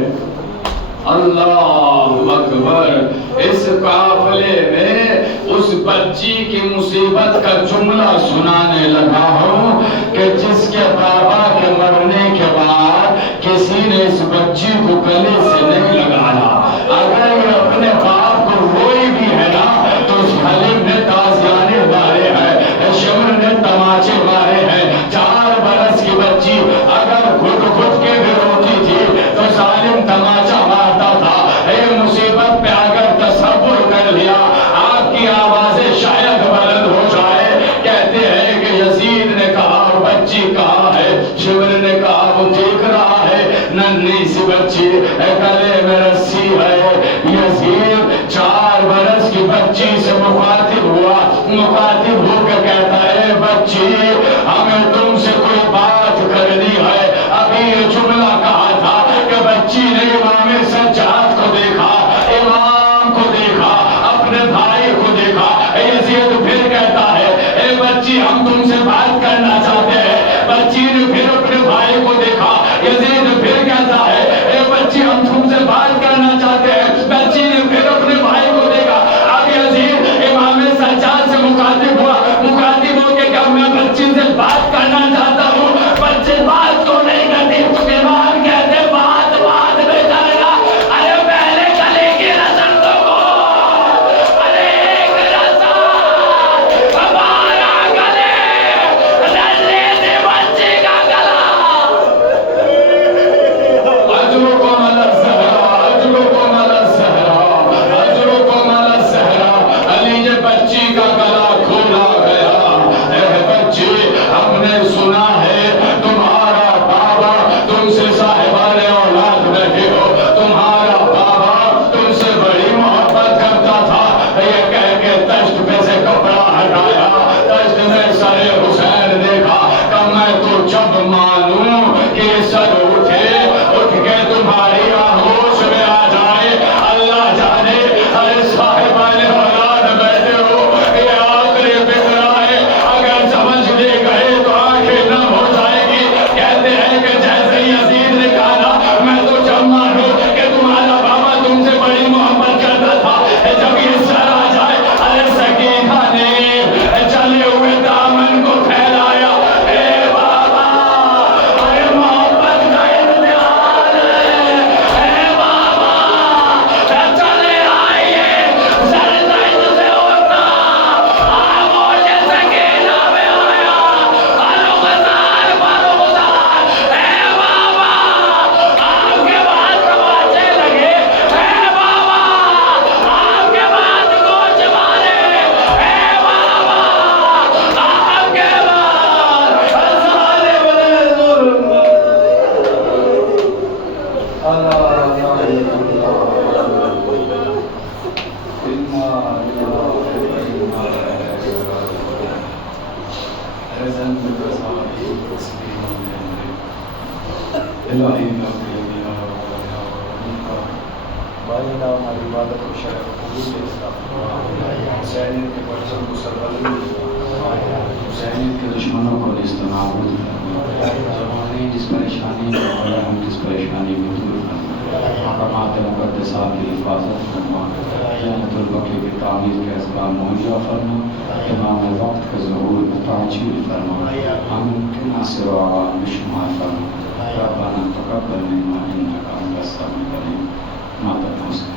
اللہ اکبر۔ اس قافلے میں اس بچی کی مصیبت کا جملہ سنانے لگا ہوں کہ جس کے بابا کے مرنے کے بعد کسی نے اس بچی کو گلے سے نہیں لگایا۔ اگر یہ اپنے باپ کو روئی بھی ہے نا تو اس حلیم نے تازیانے مارے ہیں، شمر نے تماچے مارے ہیں۔ 4 برس کی بچی اگر خود کے بھی روتی تھی تو ظالم تماچا مارتا تھا۔ یہ مصیبت پہ اگر تصور کر لیا، آپ کی آوازیں شاید بلند ہو جائے۔ کہتے ہیں کہ یزید نے کہا بچی کہاں ہے؟ شمر نے کہا وہ دیکھ رہا ہے ننھی سی بچی، گلے میں رسی ہے۔ یزید 4 برس کی بچی سے مخاطب ہوا، مخاطب ہو کے کہتا ہے بچی ہمیں تم سے کوئی بات کرنی ہے. ابھی یہ جملہ کہا تھا کہ بچی نے امام سجاد کو دیکھا, امام کو دیکھا, اپنے بھائی کو دیکھا. یزید پھر کہتا ہے اے بچی ہم تم سے بات کرنا چاہتے ہیں. بچی نے پھر اپنے بھائی کو دیکھا. یزید پھر کہتا ہے اے بچی ہم تم سے بات کرنا چاہتے ہیں. بچی نے پھر اپنے بھائی کو دیکھا. اب یزید امام سجاد سے مخاطب ہوا, مخاطب ہو کے کہ میں بچی سے بات کرنا چاہتا ہوں. بچے بات تو نہیں کرتی. امام کہتے بات بات میں کرے گا. ارے پہلے گلے کی رسم تو کو, ارے ایک رسم ہمارا گلے رلے سے بچے کا گلا. اجرکم علی الزہرا, اجرکم علی الزہرا, اجرکم علی الزہرا. علی جب بچی کا گلا کھولا گیا, اے بچی ہم نے سنا ہے تمہارا بابا تم سے صاحبان اولاد رہے ہو, تمہارا بابا تم سے بڑی محبت کرتا تھا. یہ کہہ کے تشت پہ سے کپڑا ہٹایا, تشت میں سر حسین دیکھا کہ میں تو جب مانوں کہ سر اٹھے, اٹھ کے تمہاری آغوش میں آ جائے. اللہ جانے ارے صاحبان اولاد بیٹھے ہو, یہ آخری فکرہ ہے. اگر سمجھ لے گئے تو آنکھیں نم ہو جائے گی. کہتے ہیں کہ جیسے یزید نے کہا نا میں تو جب مانوں کہ تمہارا بابا تم سے بڑی محبت کرتا تھا, جب یہ سر آ جائے. ارے سکینہ نے چلے ہوئے دامن کو پھیلایا, اے بابا ارے محبت کا امتحان ہے. اے بابا چلے آئیے, سر درد سے اٹھا, آغوش سکینہ میں آیا, رخسار پر رخسار. اے بابا آپ کے بعد تماچے لگے, اے بابا آپ کے بعد گوچ مارے, اے بابا آپ کے بعد ظالم نے ظلم. ہماری عبادت کو شرف قبول حسینیت کے پرچم کو سربلند, حسینیت کے دشمنوں کو نابود فرما. زمانے جس پریشانی میں ہویا ہم جس پریشانی میں دور فرما. مقامات مقدسات کی حفاظت فرما. جنت البقیع کی تعمیر کے اسباب مہیا فرما. امام وقت کے ظہور میں تعجیل فرما. ہم کے ناصر و عوام میں شمار فرما. ربنا تقبل منا انک انت السمیع العلیم. ماتت مسلم.